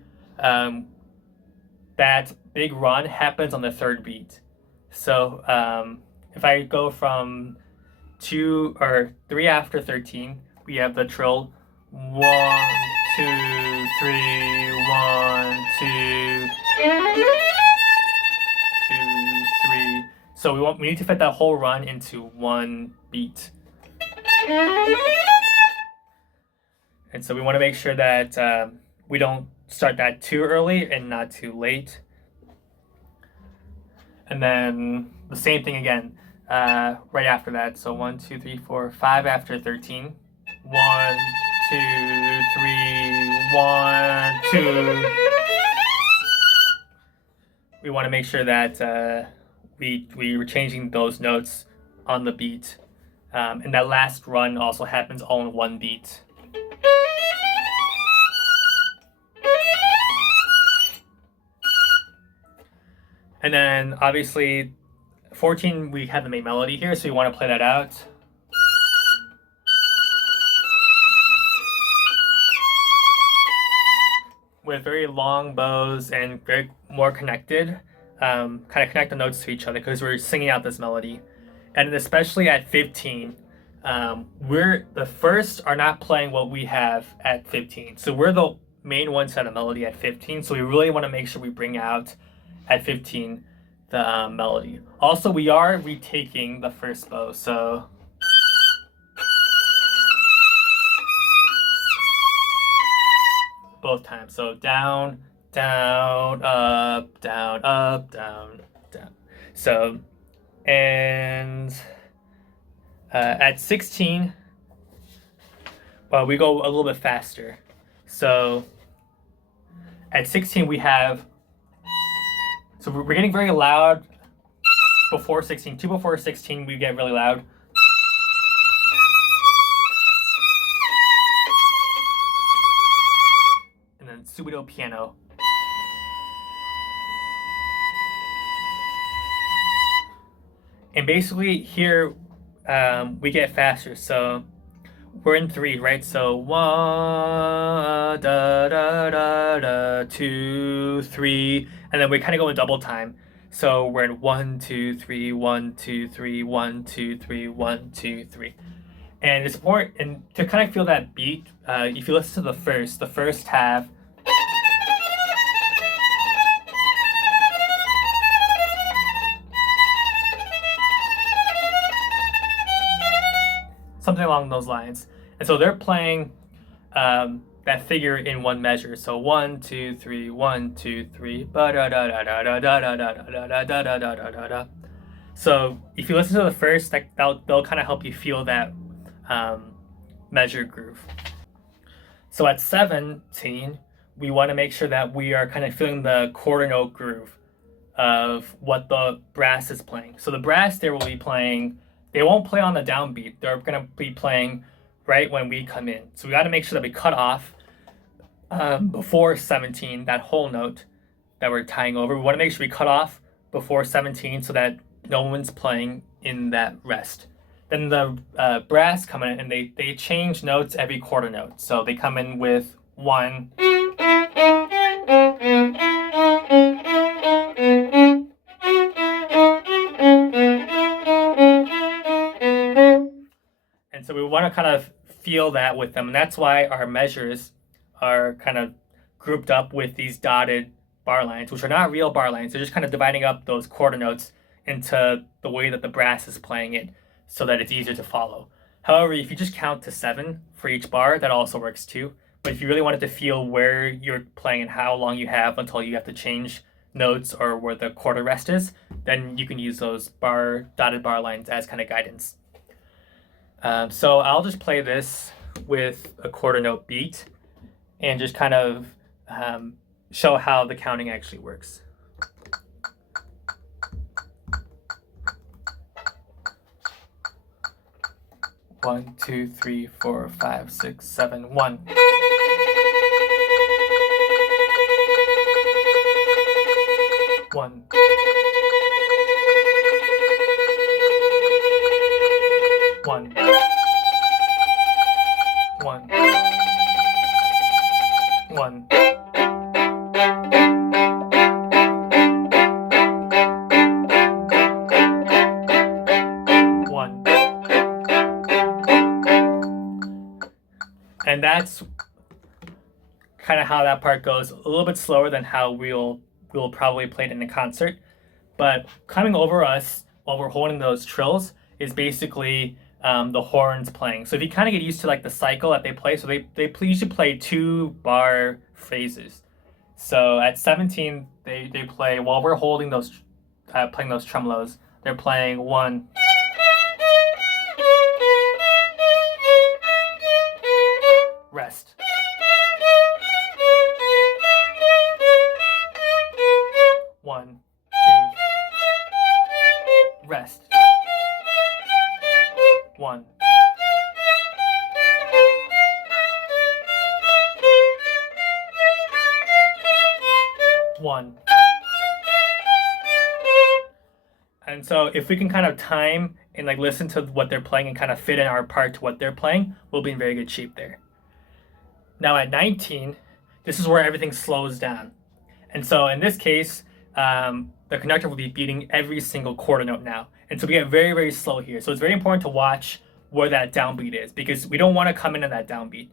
that big run happens on the third beat. So if I go from 2 or 3 after 13, we have the trill 1, 2, 3, 1, 2, 2, 3. So we need to fit that whole run into one beat. And so we want to make sure that we don't start that too early and not too late. And then the same thing again right after that. So 1, 2, 3, 4, 5 after 13. 1, 2, 3, 1, 2. We want to make sure that we were changing those notes on the beat. And that last run also happens all in one beat. And then obviously 14, we have the main melody here, so we want to play that out. With very long bows and very more connected, kind of connect the notes to each other because we're singing out this melody. And especially at 15, the first are not playing what we have at 15. So we're the main ones that have a melody at 15. So we really want to make sure we bring out at 15 the melody. Also, we are retaking the first bow. So both times. So down, down, up, down, up, down, down. So, and at 16, we go a little bit faster. So at 16 we have, so we're getting very loud before 16. 2 before 16 we get really loud. And then subito piano. And basically here we get faster. So we're in 3, right? So 1, da da da da, 2, 3, and then we kind of go in double time. So we're in 1, 2, 3, 1, 2, 3, 1, 2, 3, 1, 2, 3. And it's important, and to kind of feel that beat, if you listen to the first half, something along those lines. And so they're playing that figure in one measure. So 1, 2, 3, 1, 2, 3. So if you listen to the first, they'll kind of help you feel that measure groove. So at 17, we want to make sure that we are kind of feeling the quarter note groove of what the brass is playing. So the brass there will be playing, they won't play on the downbeat. They're going to be playing right when we come in. So we got to make sure that we cut off before 17, that whole note that we're tying over. We want to make sure we cut off before 17 so that no one's playing in that rest. Then the brass come in and they change notes every quarter note. So they come in with 1. And so we want to kind of feel that with them. And that's why our measures are kind of grouped up with these dotted bar lines, which are not real bar lines. They're just kind of dividing up those quarter notes into the way that the brass is playing it so that it's easier to follow. However, if you just count to 7 for each bar, that also works too. But if you really wanted to feel where you're playing and how long you have until you have to change notes or where the quarter rest is, then you can use those dotted bar lines as kind of guidance. So I'll just play this with a quarter note beat and just kind of show how the counting actually works. One, 2, 3, 4, 5, 6, 7, 1. One. One. One. One. One. And that's kind of how that part goes. A little bit slower than how we'll probably play it in a concert. But coming over us while we're holding those trills is basically the horns playing. So if you kind of get used to like the cycle that they play, so they usually play 2 bar phrases. So at 17, they play, while we're holding those, playing those tremolos, they're playing 1. Rest. One, 2. Rest. 1. One. And so if we can kind of time and like listen to what they're playing and kind of fit in our part to what they're playing, we'll be in very good shape there. Now at 19, this is where everything slows down. And so in this case, the conductor will be beating every single quarter note now. And so we get very, very slow here. So it's very important to watch where that downbeat is because we don't want to come in on that downbeat.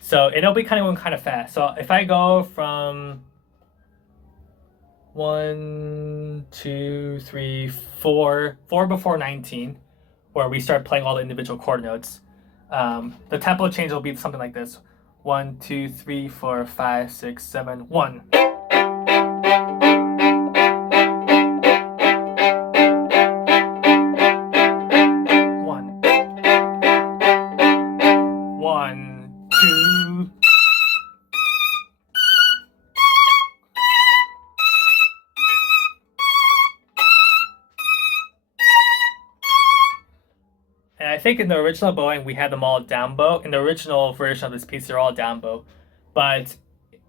So it'll be kind of going kind of fast. So if I go from 1, 2, 3, 4 before 19, where we start playing all the individual quarter notes, the tempo change will be something like this. 1, 2, 3, 4, 5, 6, 7, 1. And I think in the original bowing, we had them all down bow. In the original version of this piece, they're all down bow. But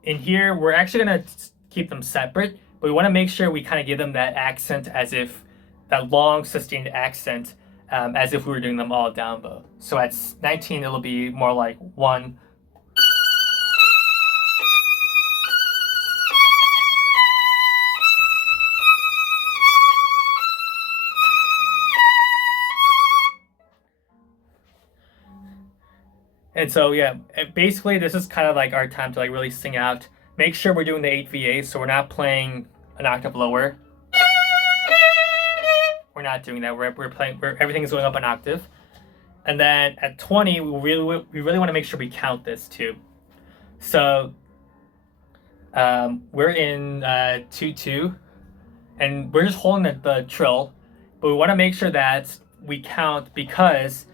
in here, we're actually going to keep them separate. But we want to make sure we kind of give them that accent as if that long sustained accent, as if we were doing them all down bow. So at 19, it'll be more like 1. And so yeah, basically this is kind of like our time to like really sing out. Make sure we're doing the 8 VA, so we're not playing an octave lower. We're not doing that. We're playing. Everything is going up an octave. And then at 20, we really want to make sure we count this too. So we're in 2/2, and we're just holding the trill, but we want to make sure that we count, because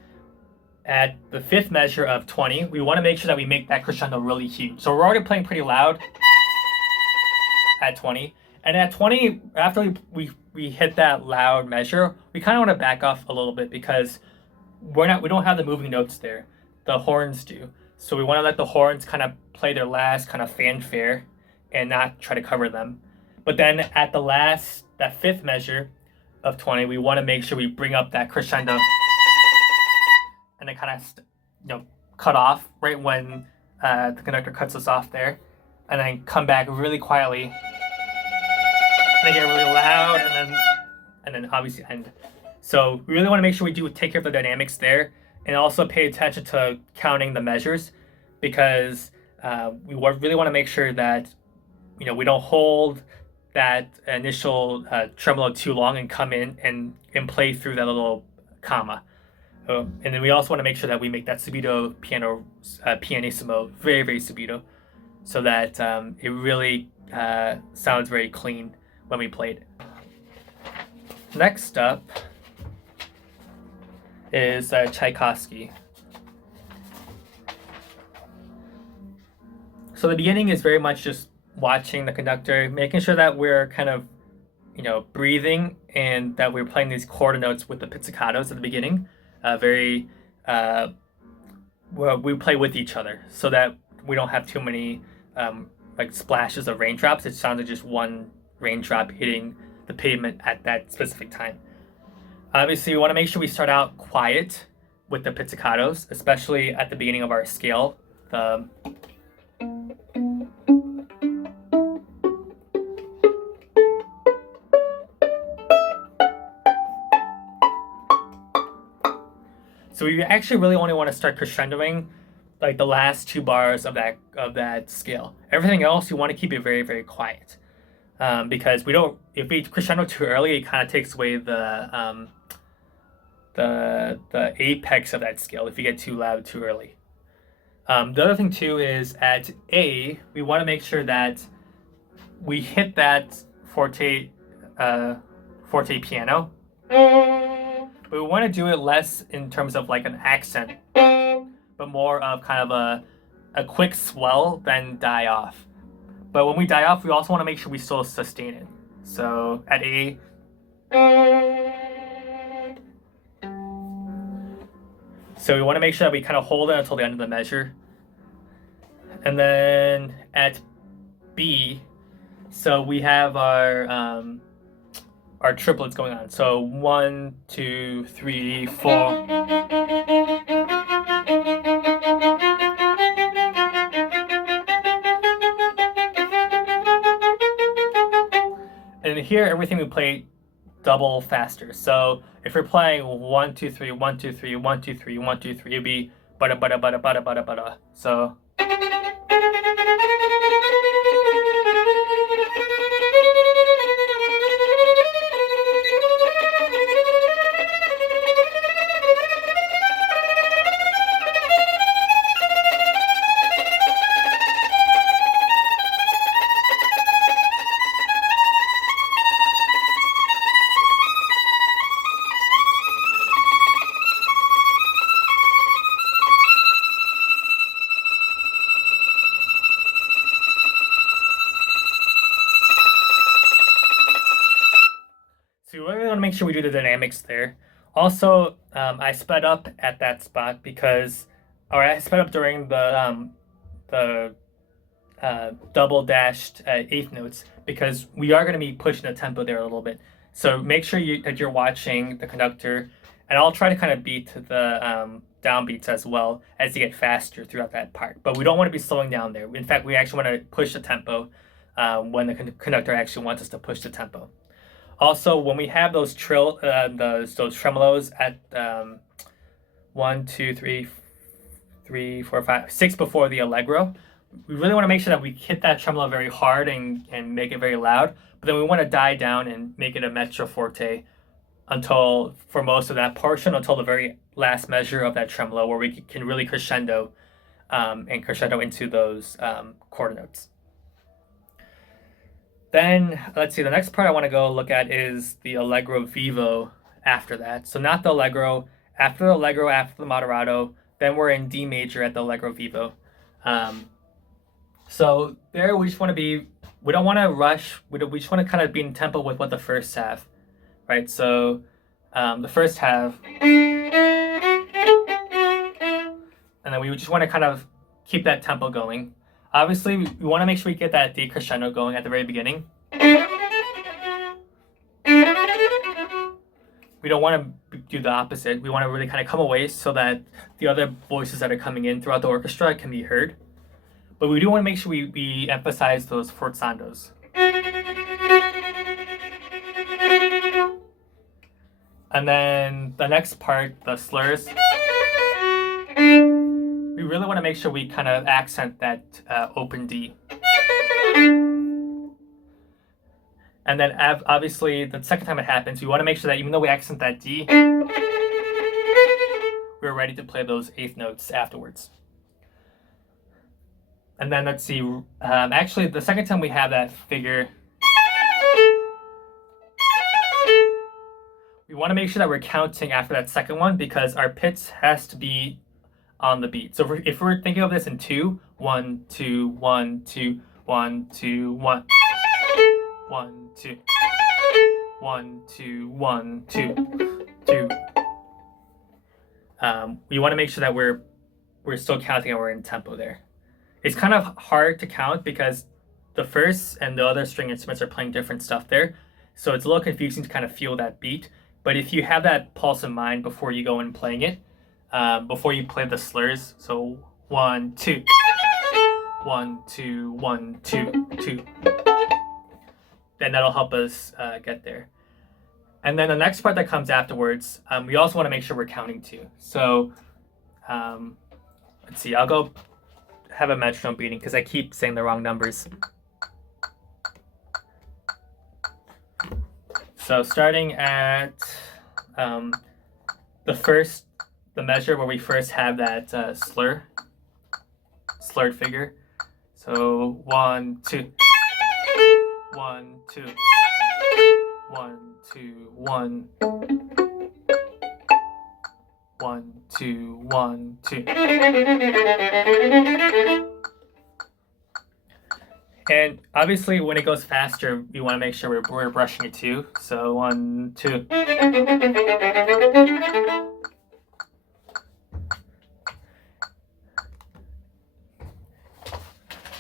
at the 5th measure of 20, we want to make sure that we make that crescendo really huge. So we're already playing pretty loud at 20, and at 20, after we hit that loud measure, we kind of want to back off a little bit, because we don't have the moving notes there. The horns do. So we want to let the horns kind of play their last kind of fanfare and not try to cover them. But then at that 5th measure of 20, we want to make sure we bring up that crescendo and then kind of cut off right when the conductor cuts us off there, and then come back really quietly, and then get really loud, and then obviously end. So we really want to make sure we do take care of the dynamics there, and also pay attention to counting the measures, because we really want to make sure that we don't hold that initial tremolo too long and come in and play through that little comma. And then we also want to make sure that we make that subito pianissimo very, very subito, so that it really sounds very clean when we play it. Next up is Tchaikovsky. So the beginning is very much just watching the conductor, making sure that we're kind of breathing, and that we're playing these quarter notes with the pizzicatos at the beginning. Well, we play with each other, so that we don't have too many like splashes of raindrops. It sounds like just one raindrop hitting the pavement at that specific time. Obviously, we want to make sure we start out quiet with the pizzicatos, especially at the beginning of our scale. So we actually really only want to start crescendoing like the last 2 bars of that scale. Everything else, you want to keep it very, very quiet, because if we crescendo too early, it kind of takes away the apex of that scale if you get too loud too early. The other thing too is at A, we want to make sure that we hit that forte piano. But we want to do it less in terms of like an accent, but more of kind of a quick swell, then die off. But when we die off, we also want to make sure we still sustain it. So at A, so we want to make sure that we kind of hold it until the end of the measure. And then at B, so we have our triplets going on. So 1, 2, 3, 4. And here, everything we play double faster. So if we're playing 1, 2, 3, 1, 2, 3, 1, 2, 3, 1, 2, 3, it'd be bada bada bada bada bada bada. So. So we really want to make sure we do the dynamics there. Also, I sped up at that spot I sped up during the double dashed 8th notes, because we are going to be pushing the tempo there a little bit. So make sure that you're watching the conductor, and I'll try to kind of beat the downbeats as well as you get faster throughout that part. But we don't want to be slowing down there. In fact, we actually want to push the tempo when the conductor actually wants us to push the tempo. Also, when we have those those tremolos at 1, 2, 3, 4, 5, 6 before the Allegro, we really want to make sure that we hit that tremolo very hard and make it very loud. But then we want to die down and make it a metro forte for most of that portion, until the very last measure of that tremolo, where we can really crescendo and crescendo into those quarter notes. Then let's see, the next part I want to go look at is the Allegro Vivo after that. So not the Allegro, after the Moderato, then we're in D major at the Allegro Vivo. So there we just want to be, we don't want to rush, we just want to kind of be in tempo with what the first have, right? So the first have, and then we just want to kind of keep that tempo going. Obviously, we want to make sure we get that D crescendo going at the very beginning. We don't want to do the opposite. We want to really kind of come away so that the other voices that are coming in throughout the orchestra can be heard. But we do want to make sure we emphasize those forzandos. And then the next part, the slurs, we really want to make sure we kind of accent that open D. And then obviously the second time it happens, we want to make sure that even though we accent that D, we're ready to play those eighth notes afterwards. And then let's see, actually the second time we have that figure, we want to make sure that we're counting after that second one, because our pits has to be on the beat. So if we're thinking of this in 2, 1, 2, 1, 2, 1, 2, 1, 1, 2, 1, 2, 1, 2, 2. We want to make sure that we're still counting and we're in tempo there. It's kind of hard to count because the first and the other string instruments are playing different stuff there. So it's a little confusing to kind of feel that beat. But if you have that pulse in mind before you go in playing it, before you play the slurs, so 1, 2, 1, 2, 1, 2, 2, then that'll help us get there. And then the next part that comes afterwards, we also want to make sure we're counting too. So let's see, I'll go have a metronome beating because I keep saying the wrong numbers. So starting at the measure where we first have that slurred figure. So 1, 2, 1, 2, 1, 2, 1, 1, 2, 1, 2. And obviously when it goes faster, we want to make sure we're brushing it too. So 1, 2.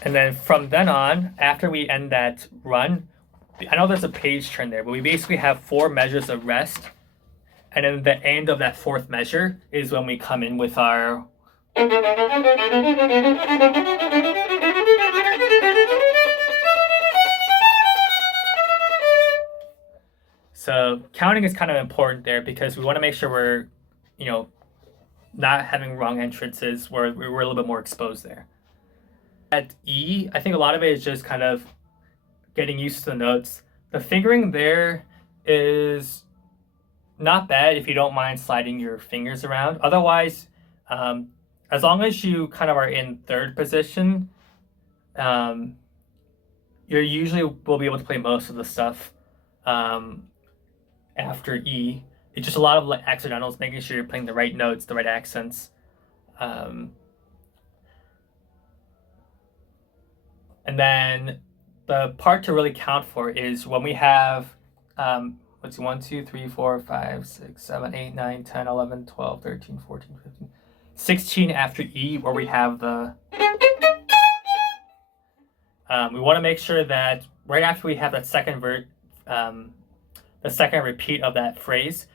And then from then on, after we end that run, I know there's a page turn there, but we basically have 4 measures of rest. And then the end of that 4th measure is when we come in with our... So counting is kind of important there because we want to make sure we're, not having wrong entrances where we're a little bit more exposed there. At E, I think a lot of it is just kind of getting used to the notes. The fingering there is not bad if you don't mind sliding your fingers around. Otherwise, as long as you kind of are in 3rd position, you usually will be able to play most of the stuff after E. It's just a lot of accidentals, making sure you're playing the right notes, the right accents. And then the part to really count for is when we have, let's see, 1, 2, 3, 4, 5, 6, 7, 8, 9, 10, 11, 12, 13, 14, 15, 16 after E, where we have the... we want to make sure that right after we have that second the second repeat of that phrase,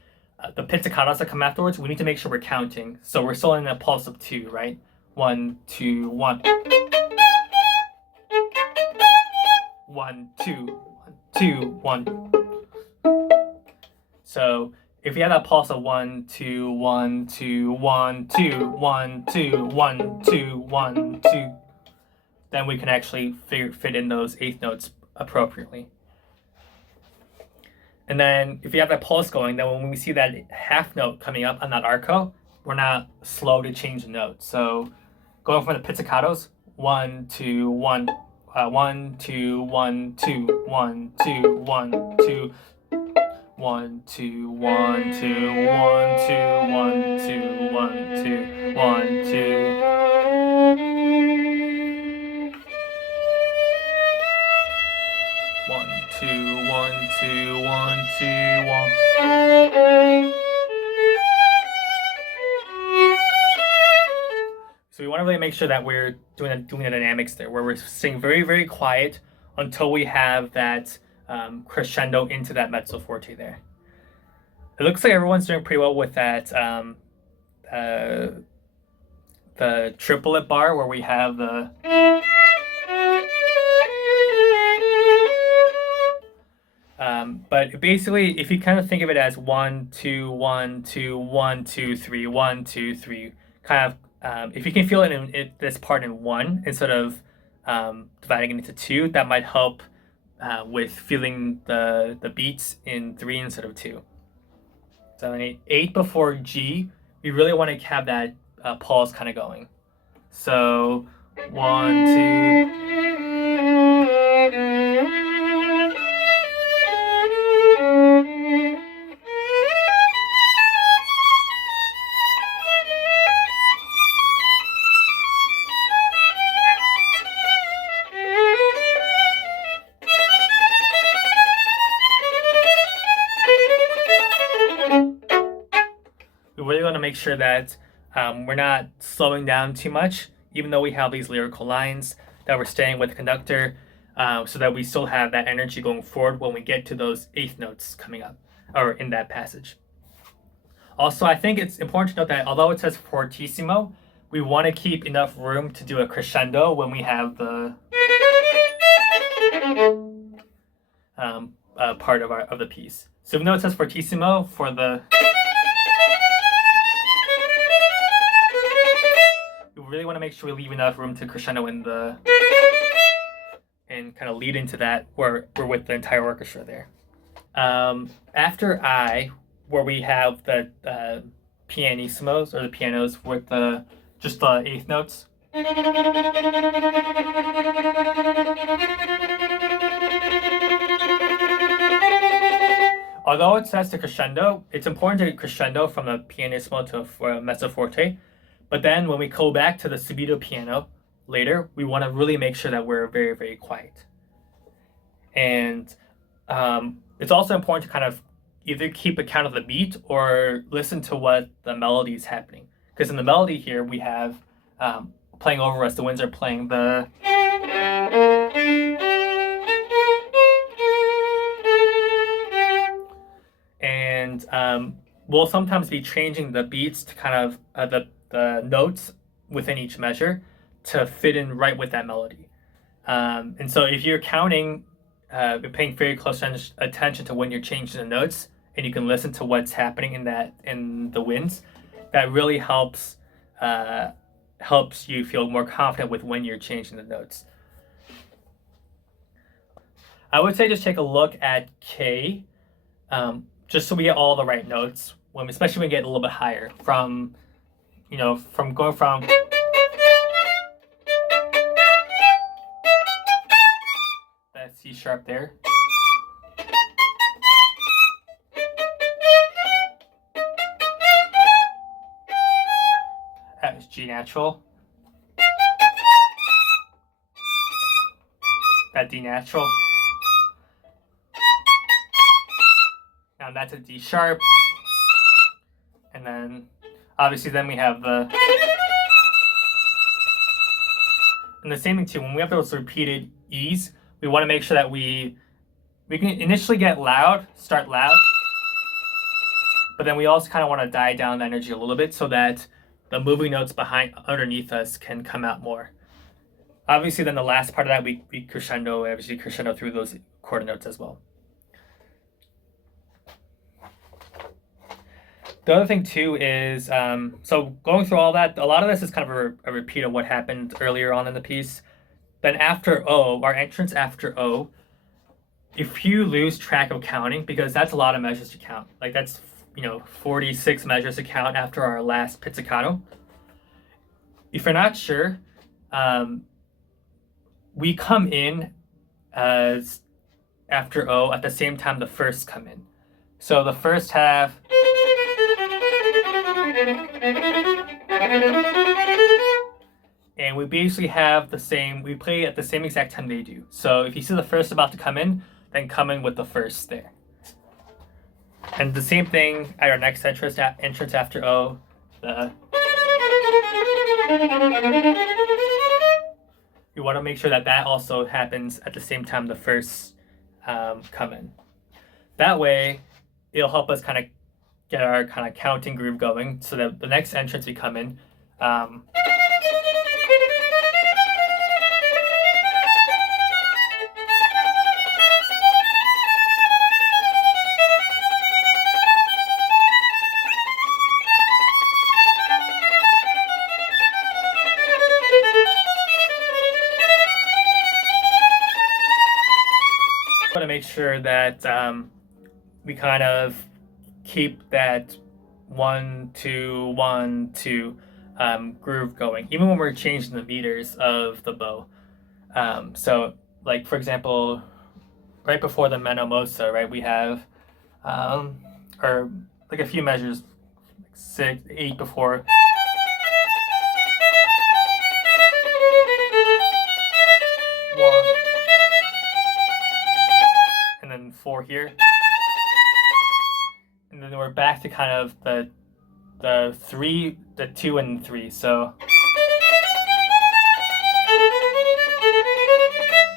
the pizzicatos that come afterwards, we need to make sure we're counting. So we're still in a pulse of 2, right? 1, 2, 1. 1, 2, 1, 2, 1. So if you have that pulse of 1, 2, 1, 2, 1, 2, 1, 2, 1, 2, 1, 2, then we can actually fit in those eighth notes appropriately. And then if you have that pulse going, then when we see that half note coming up on that arco, we're not slow to change the note. So going from the pizzicatos, 1, 2, 1, 1, 2, 1, 2, 1, 2, 1, 2, 1, 2, 1, 2, 1, 2, 1, 2, 1, 2, 1, 2. Two, 1, 2, 1, 2, 1. So we want to really make sure that we're doing the dynamics there, where we're singing very, very quiet until we have that crescendo into that mezzo forte there. It looks like everyone's doing pretty well with that the triplet bar where we have the but basically, if you kind of think of it as 1, 2, 1, 2, 1, 2, 3, 1, 2, 3, kind of, if you can feel it in this part in 1 instead of dividing it into 2, that might help with feeling the beats in 3 instead of 2. So 8 before G, we really want to have that pulse kind of going. So 1, 2. We really want to make sure that we're not slowing down too much, even though we have these lyrical lines, that we're staying with the conductor, so that we still have that energy going forward when we get to those eighth notes coming up, or in that passage. Also, I think it's important to note that although it says fortissimo, we want to keep enough room to do a crescendo when we have the part of the piece. So even though it says fortissimo for the, we really want to make sure we leave enough room to crescendo in the, and kind of lead into that where we're with the entire orchestra there. After I, where we have the pianissimos or the pianos with the just the eighth notes. Although it says to crescendo, it's important to crescendo from the pianissimo to a mezzo forte. But then when we go back to the subito piano later, we want to really make sure that we're very, very quiet. And it's also important to kind of either keep account of the beat or listen to what the melody is happening. Because in the melody here, we have playing over us, the winds are playing the, and we'll sometimes be changing the beats to kind of the notes within each measure to fit in right with that melody. And so if you're counting, you're paying very close attention to when you're changing the notes, and you can listen to what's happening in the winds, that really helps you feel more confident with when you're changing the notes. I would say just take a look at K, just so we get all the right notes, especially when we get a little bit higher, from going from that C sharp there. That is G natural. That D natural. Now that's a D sharp. And then obviously then we have the, and the same thing too, when we have those repeated E's, we want to make sure that we we can initially start loud, but then we also kind of want to die down the energy a little bit so that the moving notes underneath us can come out more. Obviously, then the last part of that, we crescendo through those quarter notes as well. The other thing too is, so going through all that, a lot of this is kind of a repeat of what happened earlier on in the piece. Then after O, our entrance after O, if you lose track of counting, because that's a lot of measures to count, like that's 46 measures to count after our last pizzicato. If you're not sure, we come in as after O at the same time the firsts come in. So the first half, and we basically have the same, we play at the same exact time they do. So if you see the first about to come in, then come in with the first there. And the same thing at our next entrance after O. You want to make sure that also happens at the same time the firsts come in. That way, it'll help us kind of get our kind of counting groove going, so that the next entrance we come in, want to make sure that we kind of keep that 1 2 1 2 groove going, even when we're changing the meters of the bow. So, like for example, right before the Meno Mosso, right, we have or like a few measures, like 6, 8 before. And then 4 here, and then we're back to kind of the 3, the 2 and 3. So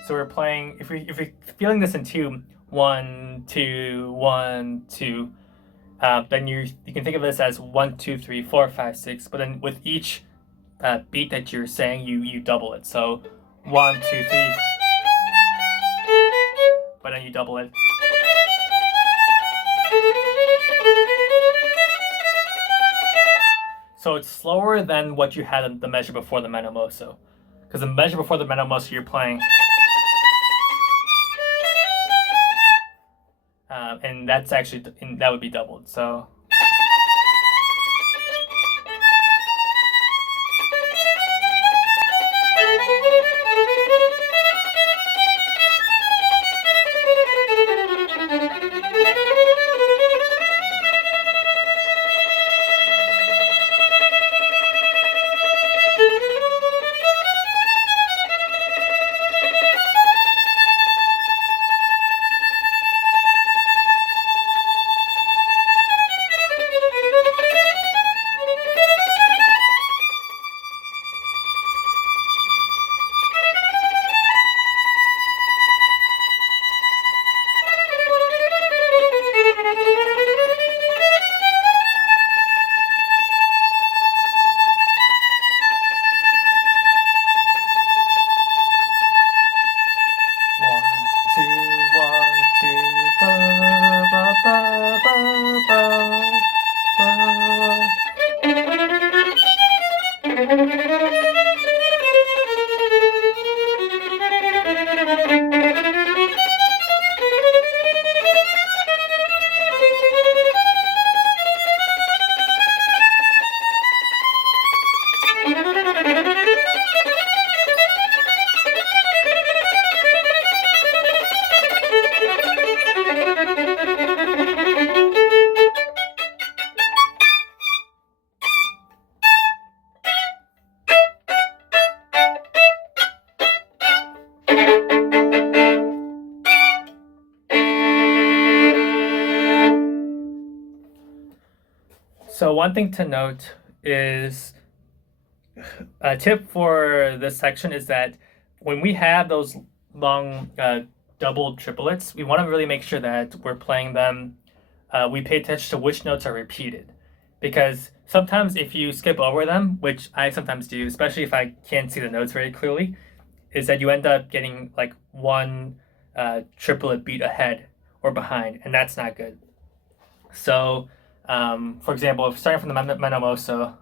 we're playing, if we're feeling this in 2, 1 2 1 2, then you can think of this as 1 2 3 4 5 6. But then with each beat that you're saying, you double it. So 1 2 3. But then you double it. So it's slower than what you had in the measure before the Meno Mosso. Because the measure before the Meno Mosso, you're playing. And that's actually, that would be doubled. So. So one thing to note is, a tip for this section is that when we have those long double triplets, we want to really make sure that we're playing them. We pay attention to which notes are repeated, because sometimes if you skip over them, which I sometimes do, especially if I can't see the notes very clearly, is that you end up getting like one triplet beat ahead or behind, and that's not good. So, for example, if starting from the Meno Mosso,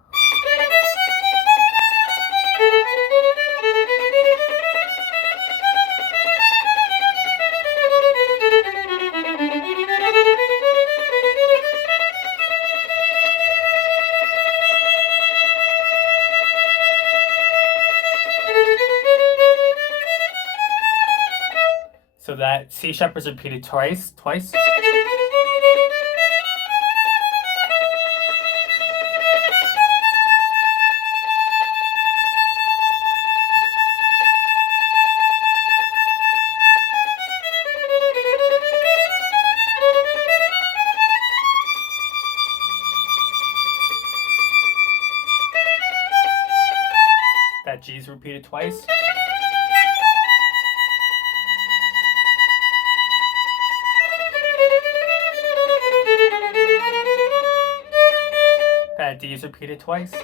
so that C sharp is repeated twice. That G is repeated twice. That D is repeated twice. B.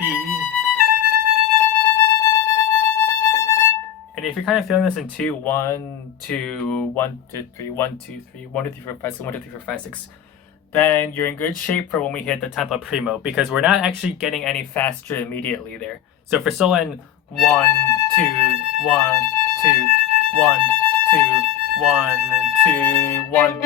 B. And if you're kind of feeling this in 2, 1, 2, 1, 2, 3, 1, 2, 3, 1, 2, 3, 4, 5, 6, 1, 2, 3, 4, 5, 6, then you're in good shape for when we hit the tempo primo, because we're not actually getting any faster immediately there. So if we're still in 1, 2, 1, 2, 1, 2, 1, 2, 1.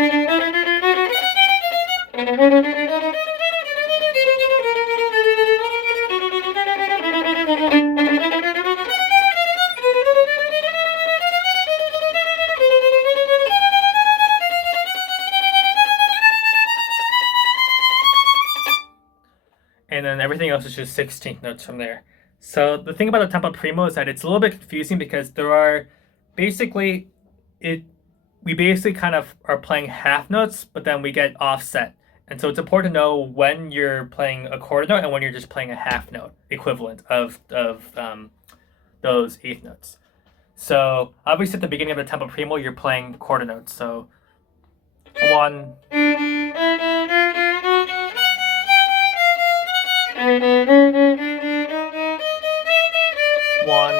And then everything else is just 16th notes from there. So the thing about the tempo primo is that it's a little bit confusing, because there are basically we basically kind of are playing half notes, but then we get offset. And so it's important to know when you're playing a quarter note and when you're just playing a half note equivalent of those eighth notes. So obviously at the beginning of the tempo primo, you're playing quarter notes. So 1, 1,